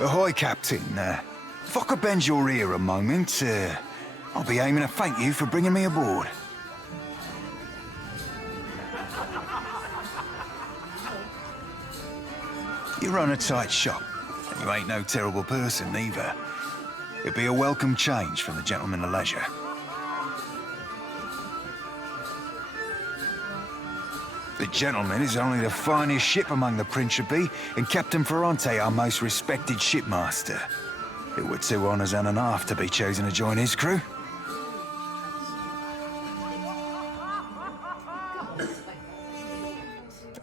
Ahoy, Captain. If I could bend your ear a moment, I'll be aiming to thank you for bringing me aboard. You run a tight shop, and you ain't no terrible person, neither. It'd be a welcome change from the gentleman of leisure. The gentleman is only the finest ship among the Principi, and Captain Ferrante, our most respected shipmaster. It were 2 honours and a half to be chosen to join his crew.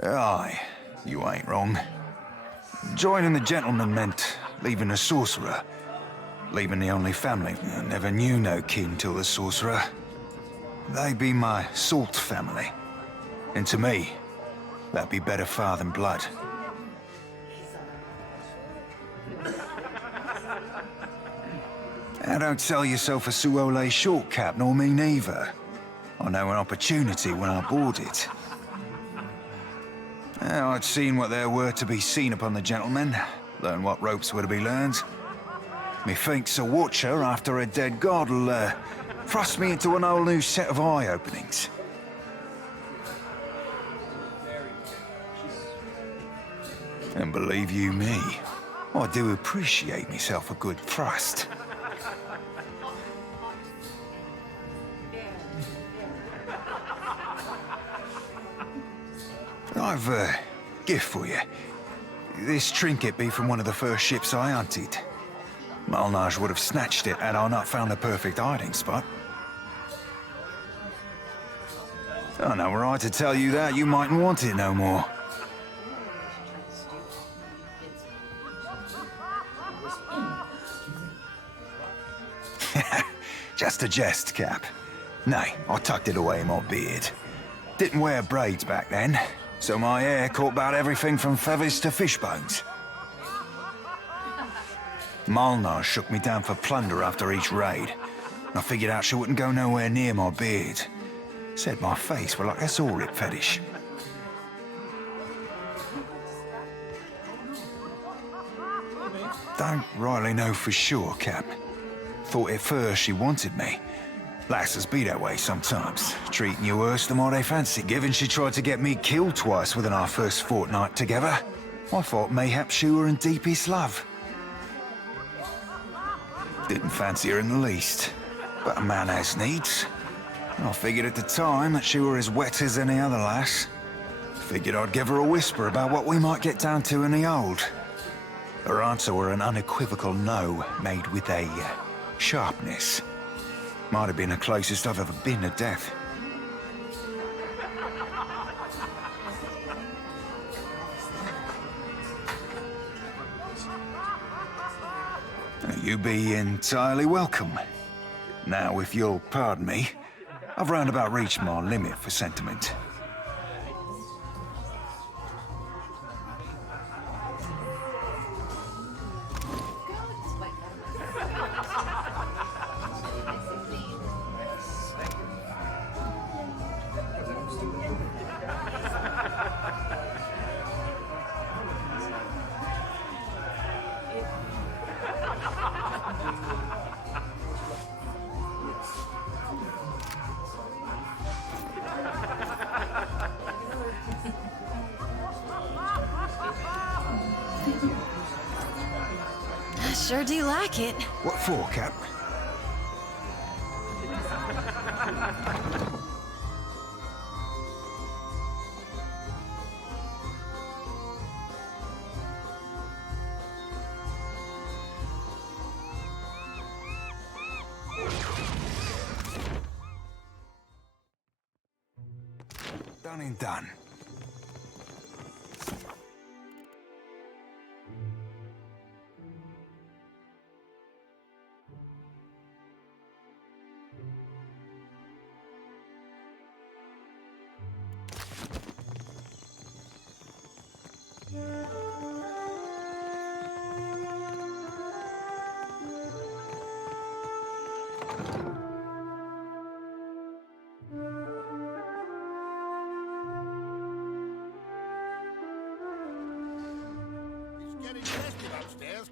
Aye, you ain't wrong. Joining the gentleman meant leaving the sorcerer. Leaving the only family. I never knew no kin till the sorcerer. They be my salt family. And to me, that'd be better far than blood. Now don't sell yourself a Suole short, Cap, nor me neither. I know an opportunity when I board it. Now, I'd seen what there were to be seen upon the gentleman, learn what ropes were to be learned. Methinks a watcher after a dead god'll thrust me into an whole new set of eye-openings. And believe you me, I do appreciate myself a good thrust. I've a gift for you. This trinket be from one of the first ships I hunted. Malnage would have snatched it had I not found the perfect hiding spot. I know were I to tell you that, you mightn't want it no more. Just a jest, Cap. Nay, I tucked it away in my beard. Didn't wear braids back then, so my hair caught about everything from feathers to fish bones. Malnage shook me down for plunder after each raid. I figured out she wouldn't go nowhere near my beard. Said my face were like a saw-rip fetish. Don't rightly know for sure, Cap. Thought at first she wanted me. Lasses be that way sometimes, treating you worse than what they fancy. Given she tried to get me killed twice within our first fortnight together, I thought mayhap she were in deepest love. Didn't fancy her in the least, but a man has needs. I figured at the time that she were as wet as any other lass. Figured I'd give her a whisper about what we might get down to in the old. Her answer were an unequivocal no, made with a sharpness. Might have been the closest I've ever been to death. You be entirely welcome. Now, if you'll pardon me, I've roundabout reached my limit for sentiment. Sure do like it. What for, Cap? Done and done.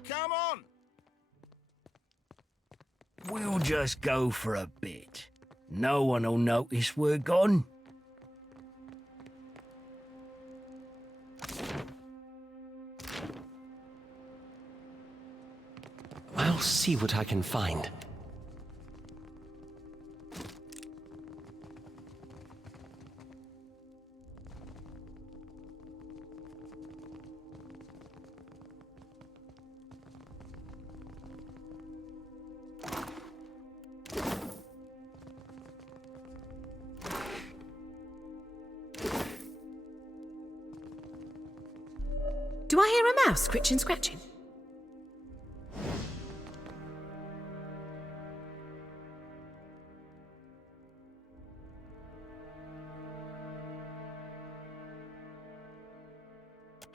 Come on! We'll just go for a bit. No one'll notice we're gone. I'll see what I can find. Do I hear a mouse scritching, scratching?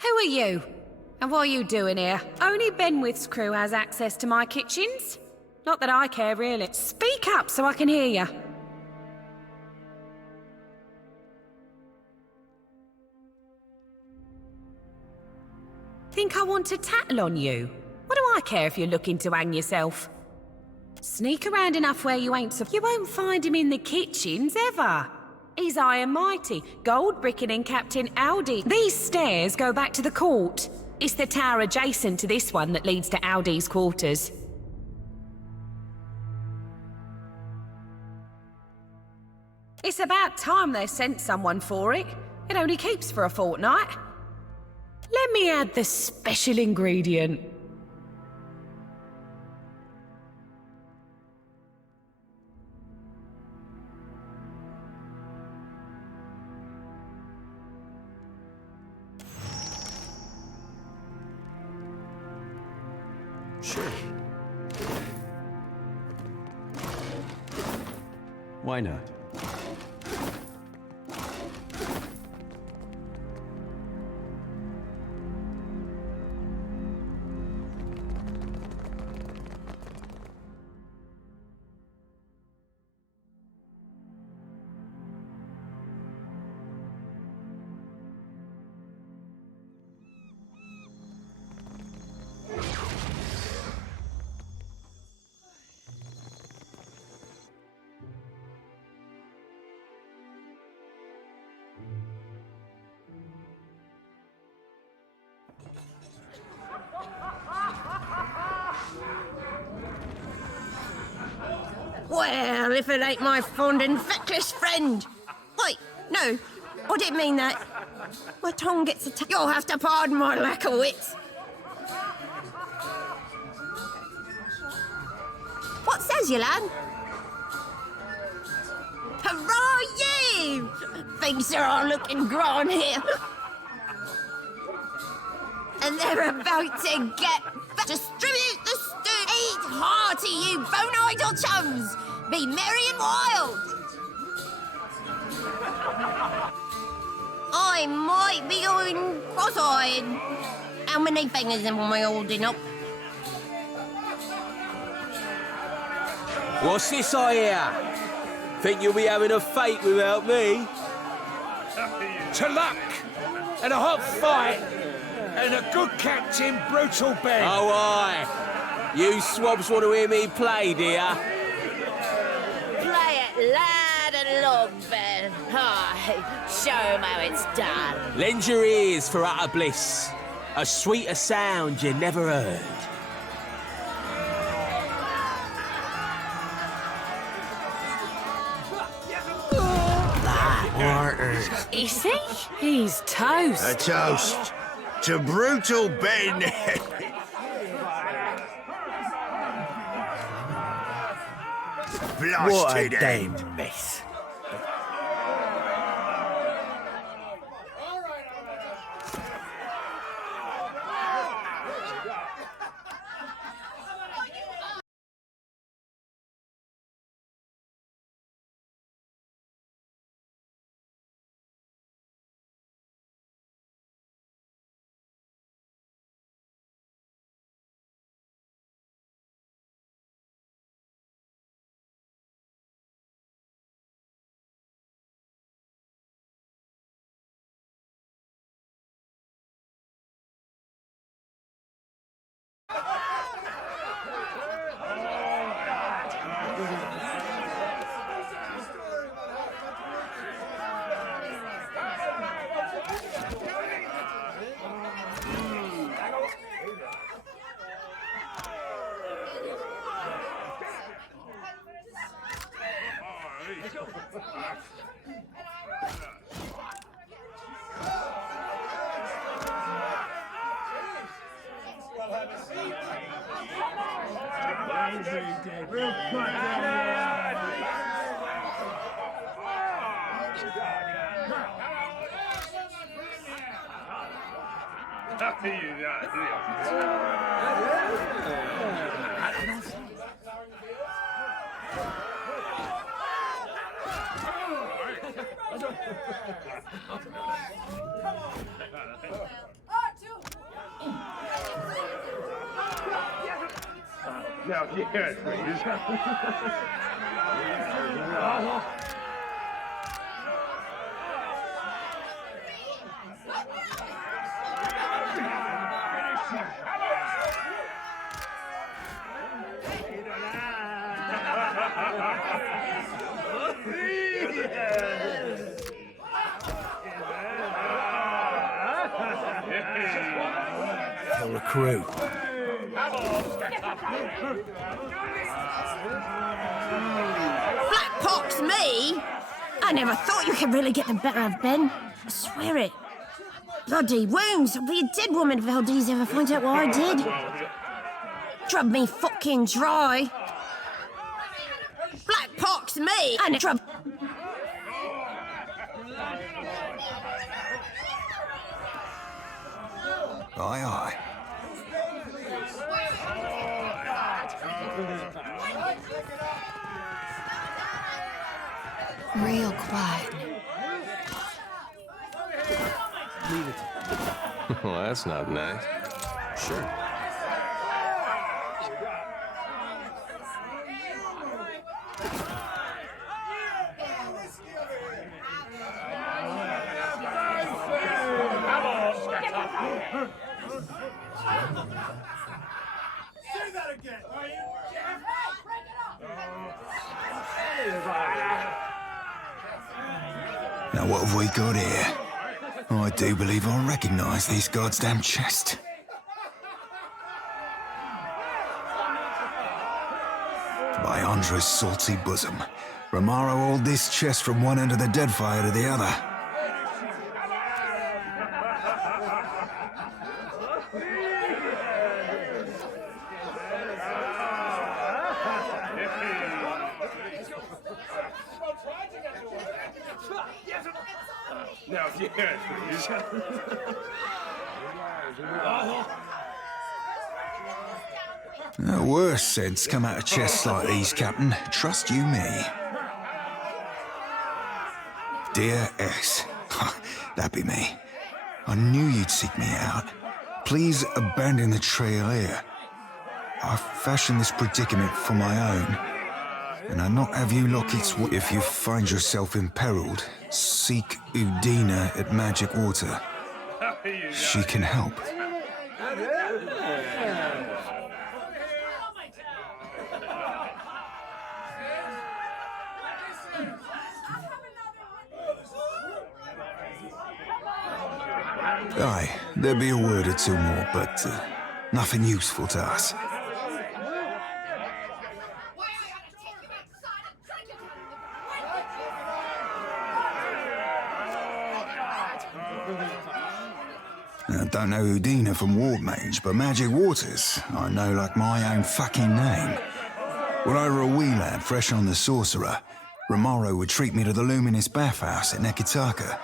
Who are you? And what are you doing here? Only Benwith's crew has access to my kitchens. Not that I care, really. Speak up so I can hear you. Think I want to tattle on you? What do I care if you're looking to hang yourself? Sneak around enough where you ain't so you won't find him in the kitchens, ever. He's high and mighty, gold bricking in Captain Audi. These stairs go back to the court. It's the tower adjacent to this one that leads to Audi's quarters. It's about time they sent someone for it. It only keeps for a fortnight. Let me add the special ingredient. Sure. Why not? Well, if it ain't my fond and feckless friend. Wait, no, I didn't mean that. My tongue gets a You'll have to pardon my lack of wits. What says you, lad? Hurrah, you! Things are all looking grand here. And they're about to get... Distribute the stew! Eat hearty, you bone-idle chums! Be merry and wild! I might be going cross-eyed. How many fingers am I holding up? What's this I hear? Think you'll be having a fate without me? To luck! And a hot fight! And a good captain, brutal Ben! Oh, aye. You swabs want to hear me play, dear? Play it loud and long, Ben. Aye, show 'em how it's done. Lend your ears for utter bliss. A sweeter sound you never heard. Is he? He's toast. A toast to brutal Ben. What a Blasted damned end. mess. Now, yes, please. Tell the crew. Black pox me? I never thought you could really get the better of Ben. I swear it. Bloody wounds. I'll be a dead woman if LDs ever find out what I did. Drub me fucking dry. Black pox me? And drub... Aye, aye. Real quiet. Leave it. Well, that's not nice. Sure. Say that again, are you? Now what have we got here? I do believe I recognise these goddamn chests. By Andra's salty bosom, Romaro hauled this chest from one end of the Deadfire to the other. Now, yes, please. Worse sense come out of chests like these, Captain. Trust you me. Dear S. That be me. I knew you'd seek me out. Please abandon the trail here. I fashioned this predicament for my own, and I not have you lock its... If you find yourself imperiled, seek Udina at Magic Water. She can help. Aye, there'll be a word or two more, but nothing useful to us. I don't know Houdina from Ward Mage, but Magic Waters, I know like my own fucking name. Were I were a wee lad fresh on the Sorcerer, Romaro would treat me to the luminous bathhouse at Nekitaka.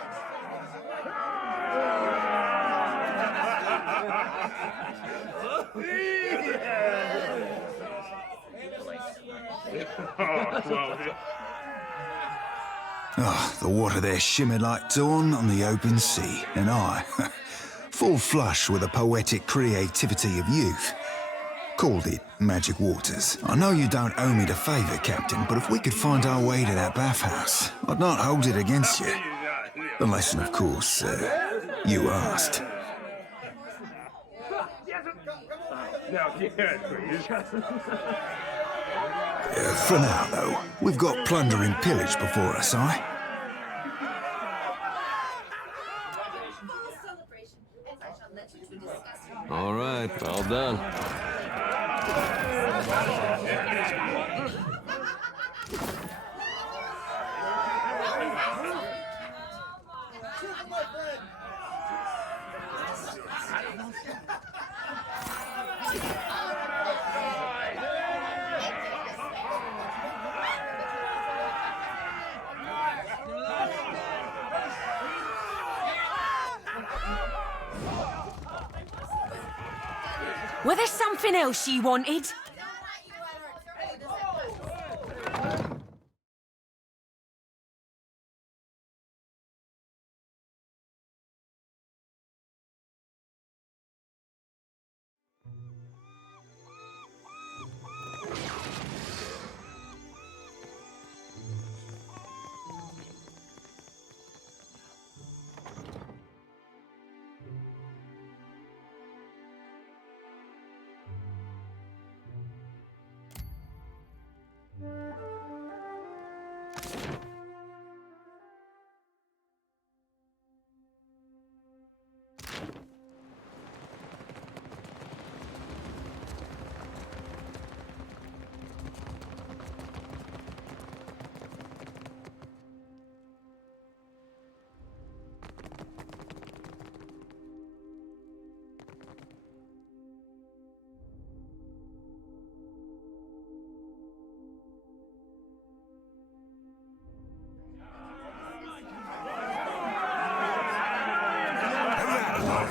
Oh, the water there shimmered like dawn on the open sea, and I, full flush with the poetic creativity of youth, called it Magic Waters. I know you don't owe me the favour, Captain, but if we could find our way to that bathhouse, I'd not hold it against you. Unless, of course, you asked. Now, yes, please. For now, though, we've got plunder and pillage before us, aye? All right, all done. Were there something else you wanted?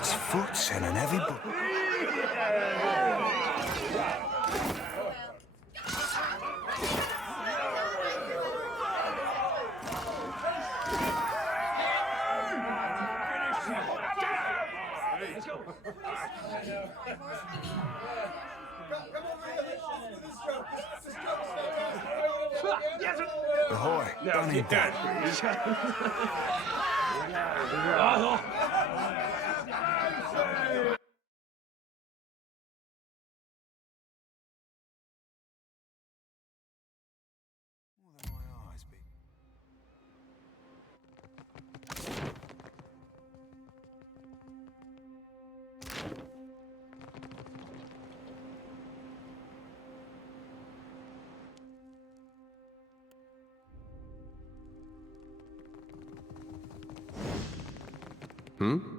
It's foot and an heavy book. Ahoy, done in dead.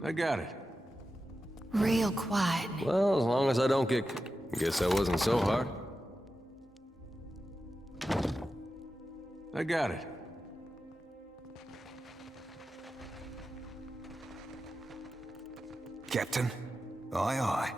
I got it. Real quiet. Well, as long as I don't get... Guess that wasn't so hard. I got it. Captain, aye aye.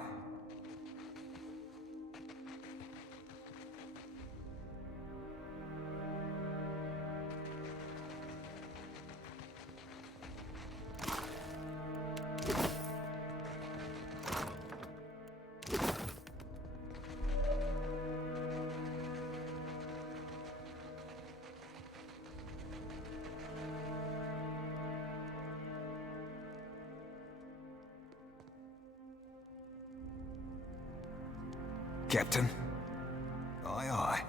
Captain, aye aye.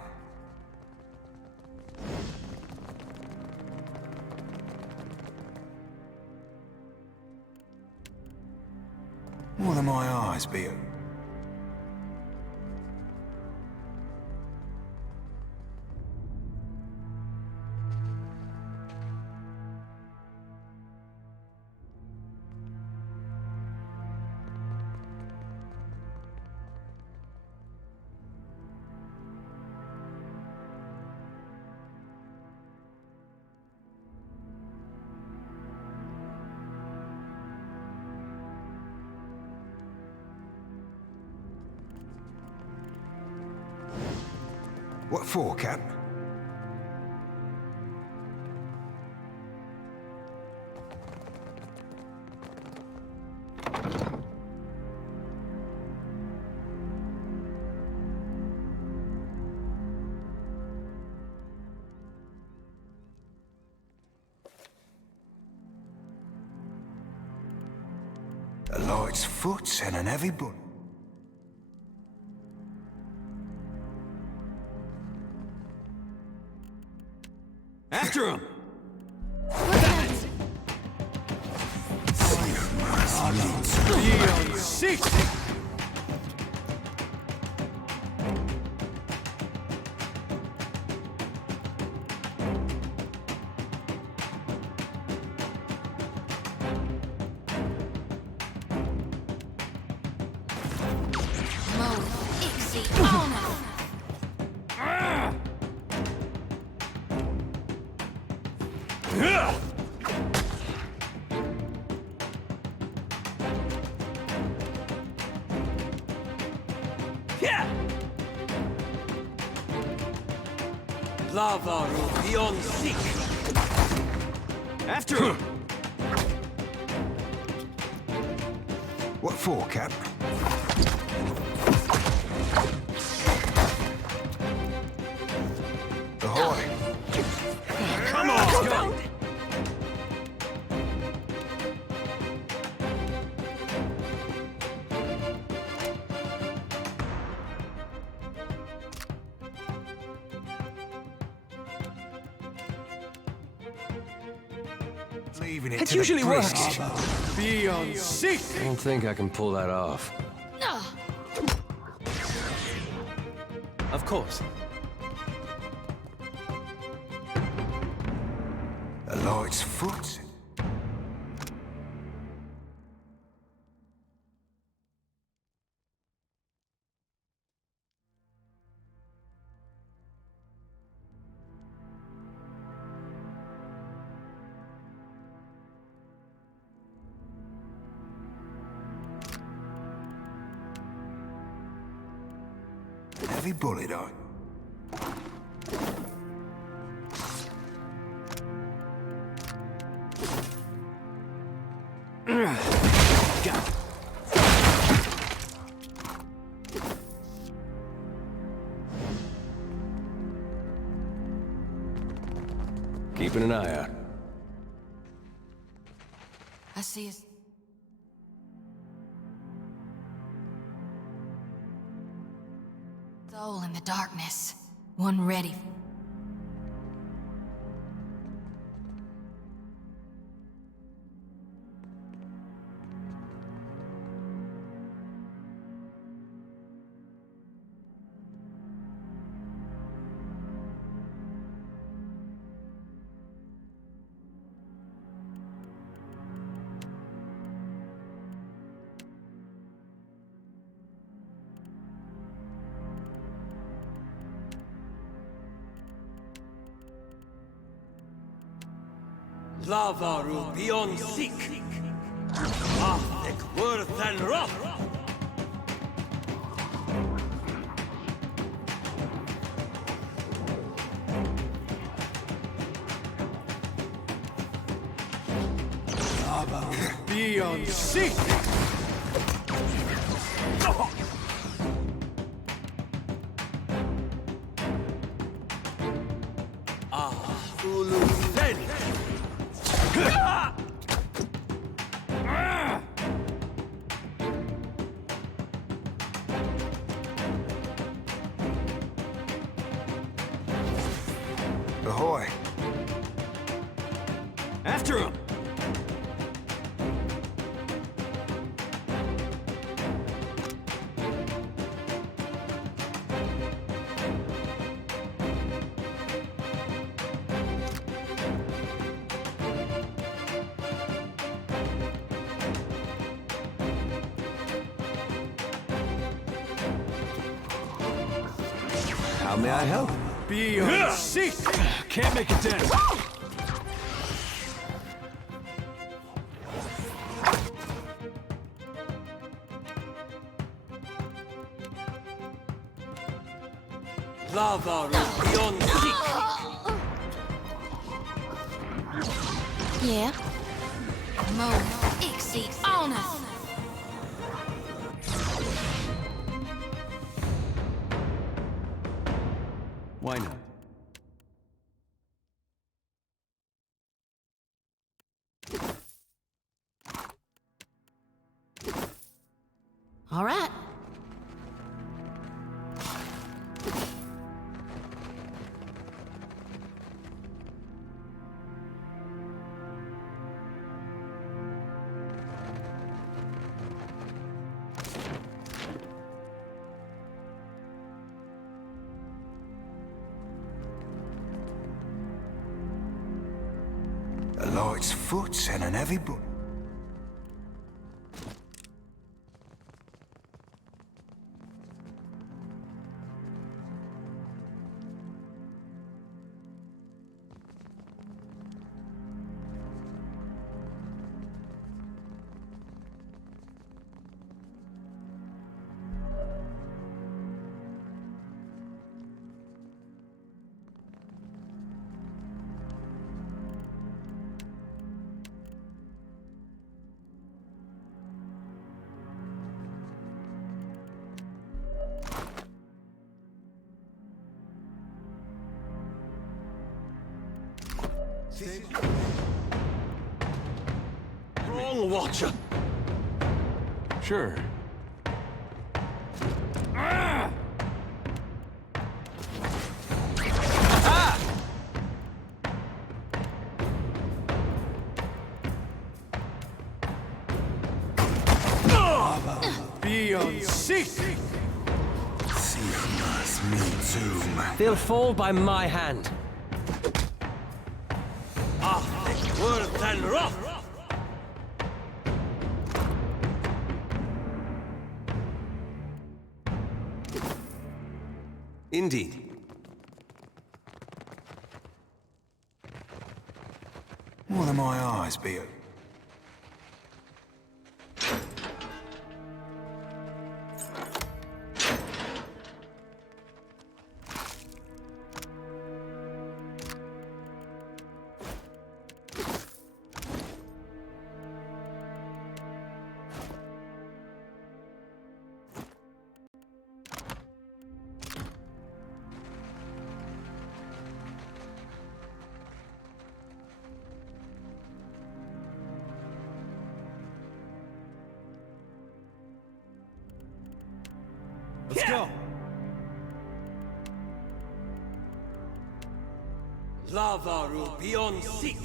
What are my eyes be? What for, Cap? A light's foot and an heavy bullet. After him! Lava beyond seek. After him. What for, Cap? Ahoy! Come on! Go. It usually works. Beyond seek. I don't think I can pull that off. Of course. A light's foot. Heavy bullet on. Keeping an eye out. I see his... soul in the darkness. One ready. Lava beyond seek. Arctic worth and rough. Lava beyond seek. Ahoy! After him! How may I help? Beyond seek! Can't make a dent. Lava beyond seek. Yeah. Mo Ixi honor. Why not? All right. A light's foot and an heavy boot. Wrong watcher. Sure. Beyond seek. They'll fall by my hand. Worth and rough. Indeed. What are my eyes be? Let's go. Lava beyond seek.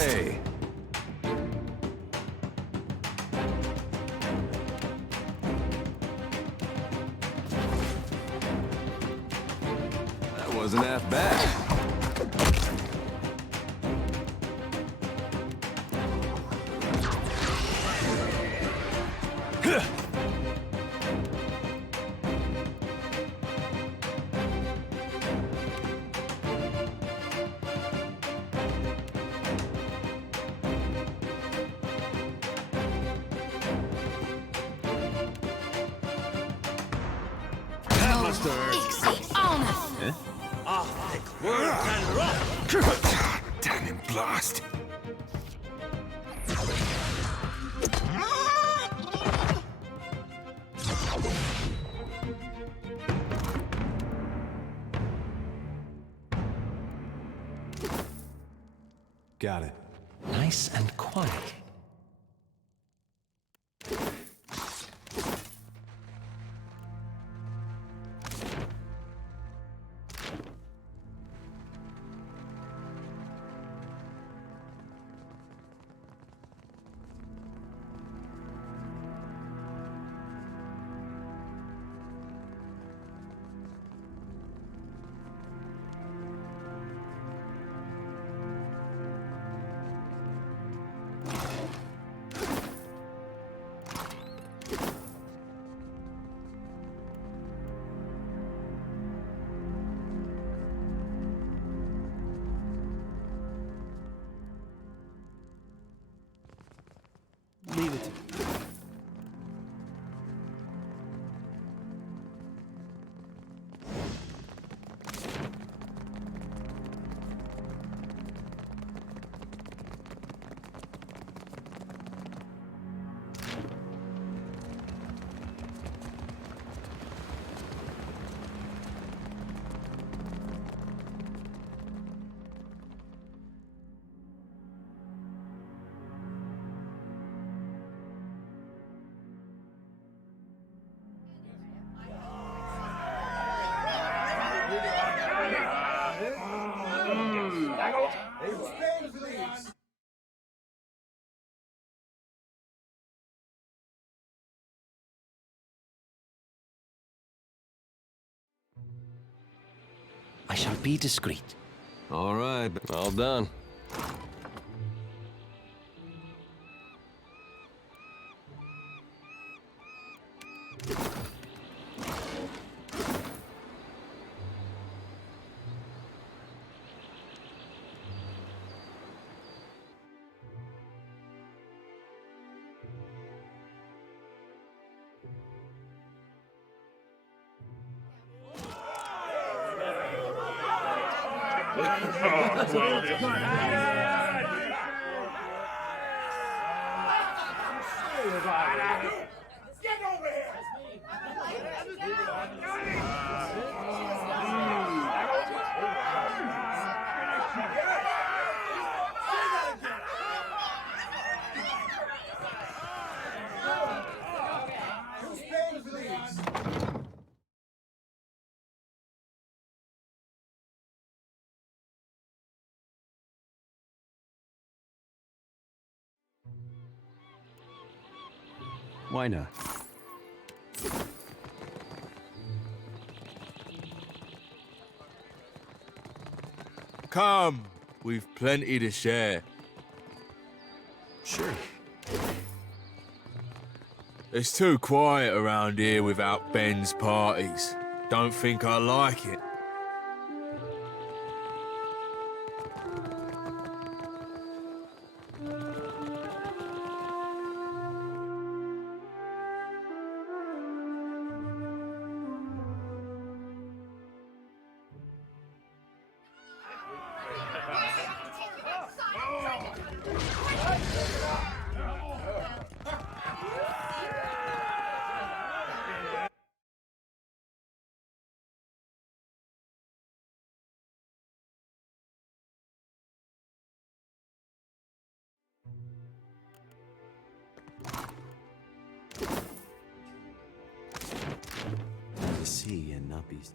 Hey. That wasn't half bad. Damn him, blast! Got it. Nice and quiet. I shall be discreet. All right, all done. Why not? Come, we've plenty to share. Sure. It's too quiet around here without Ben's parties. Don't think I like it. The sea and nappies.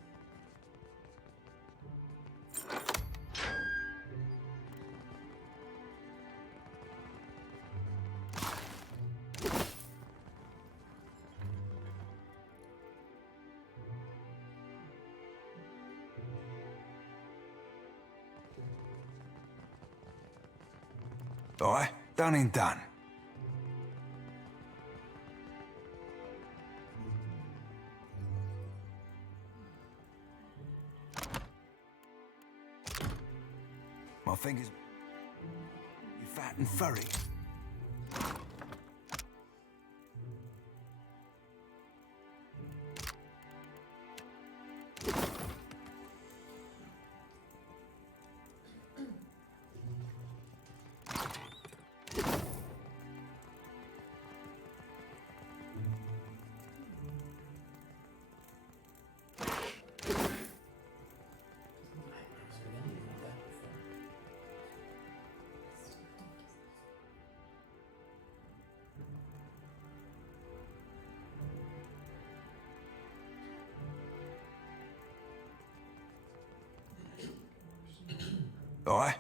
Aye, done and done. My fingers... You fat and furry. Aye.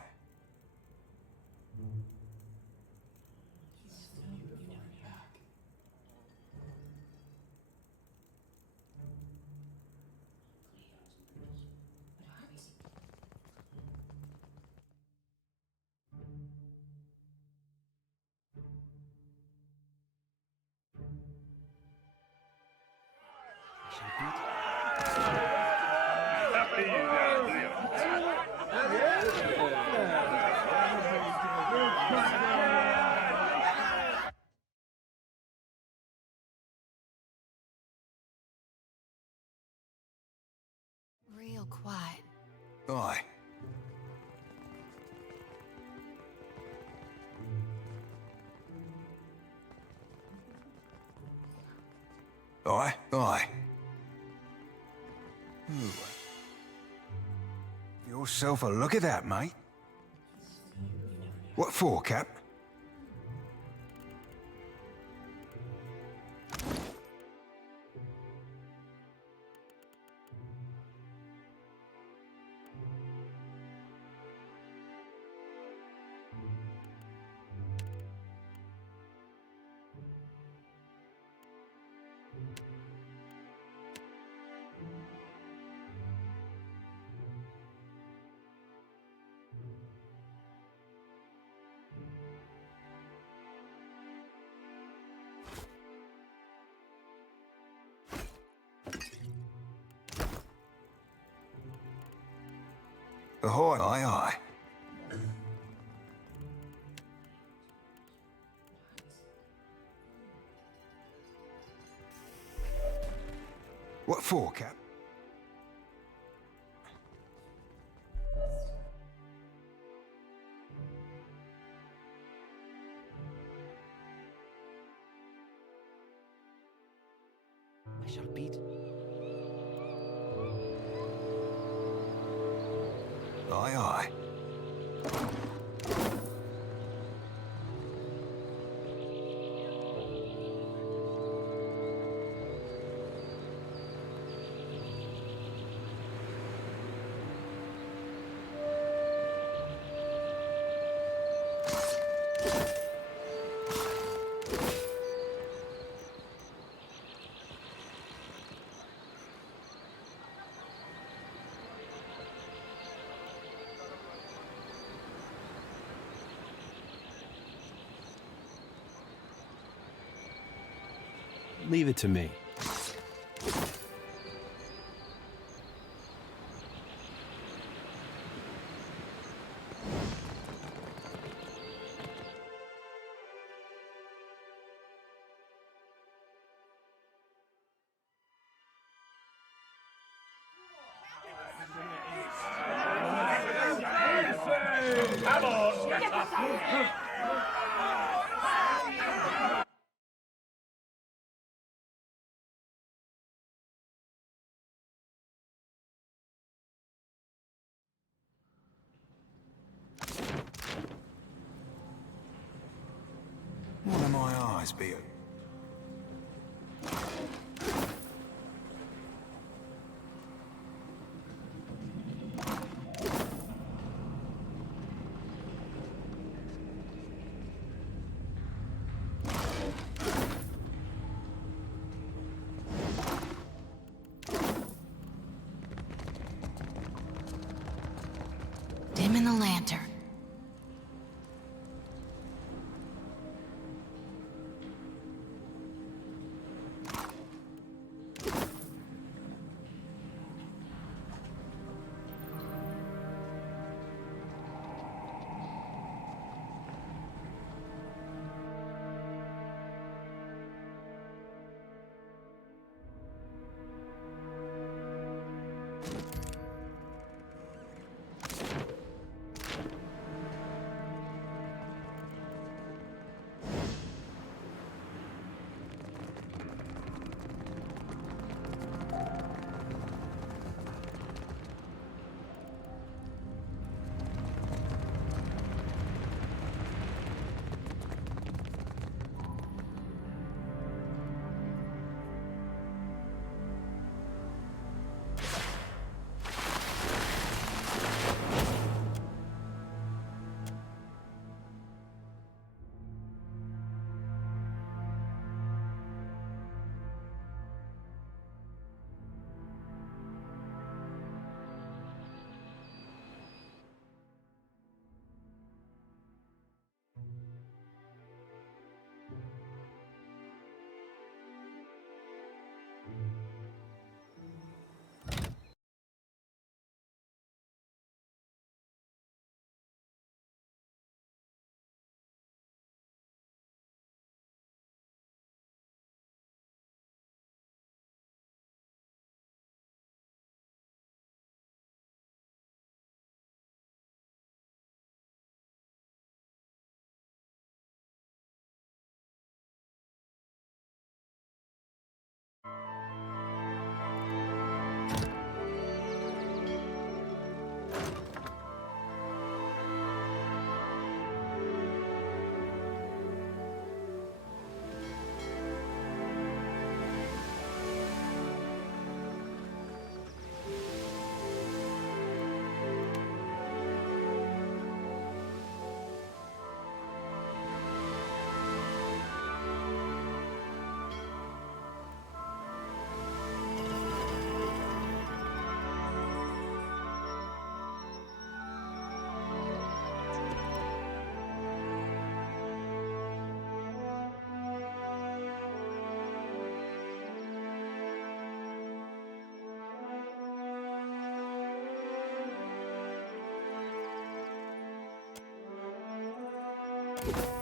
Real quiet. Aye. Aye, aye. Ooh. Yourself a look at that, mate. What for, Cap? Ahoy, aye, aye. What for, Cap? I shall beat. Aye, aye. Leave it to me. One of my eyes be it. Dim in the lantern. you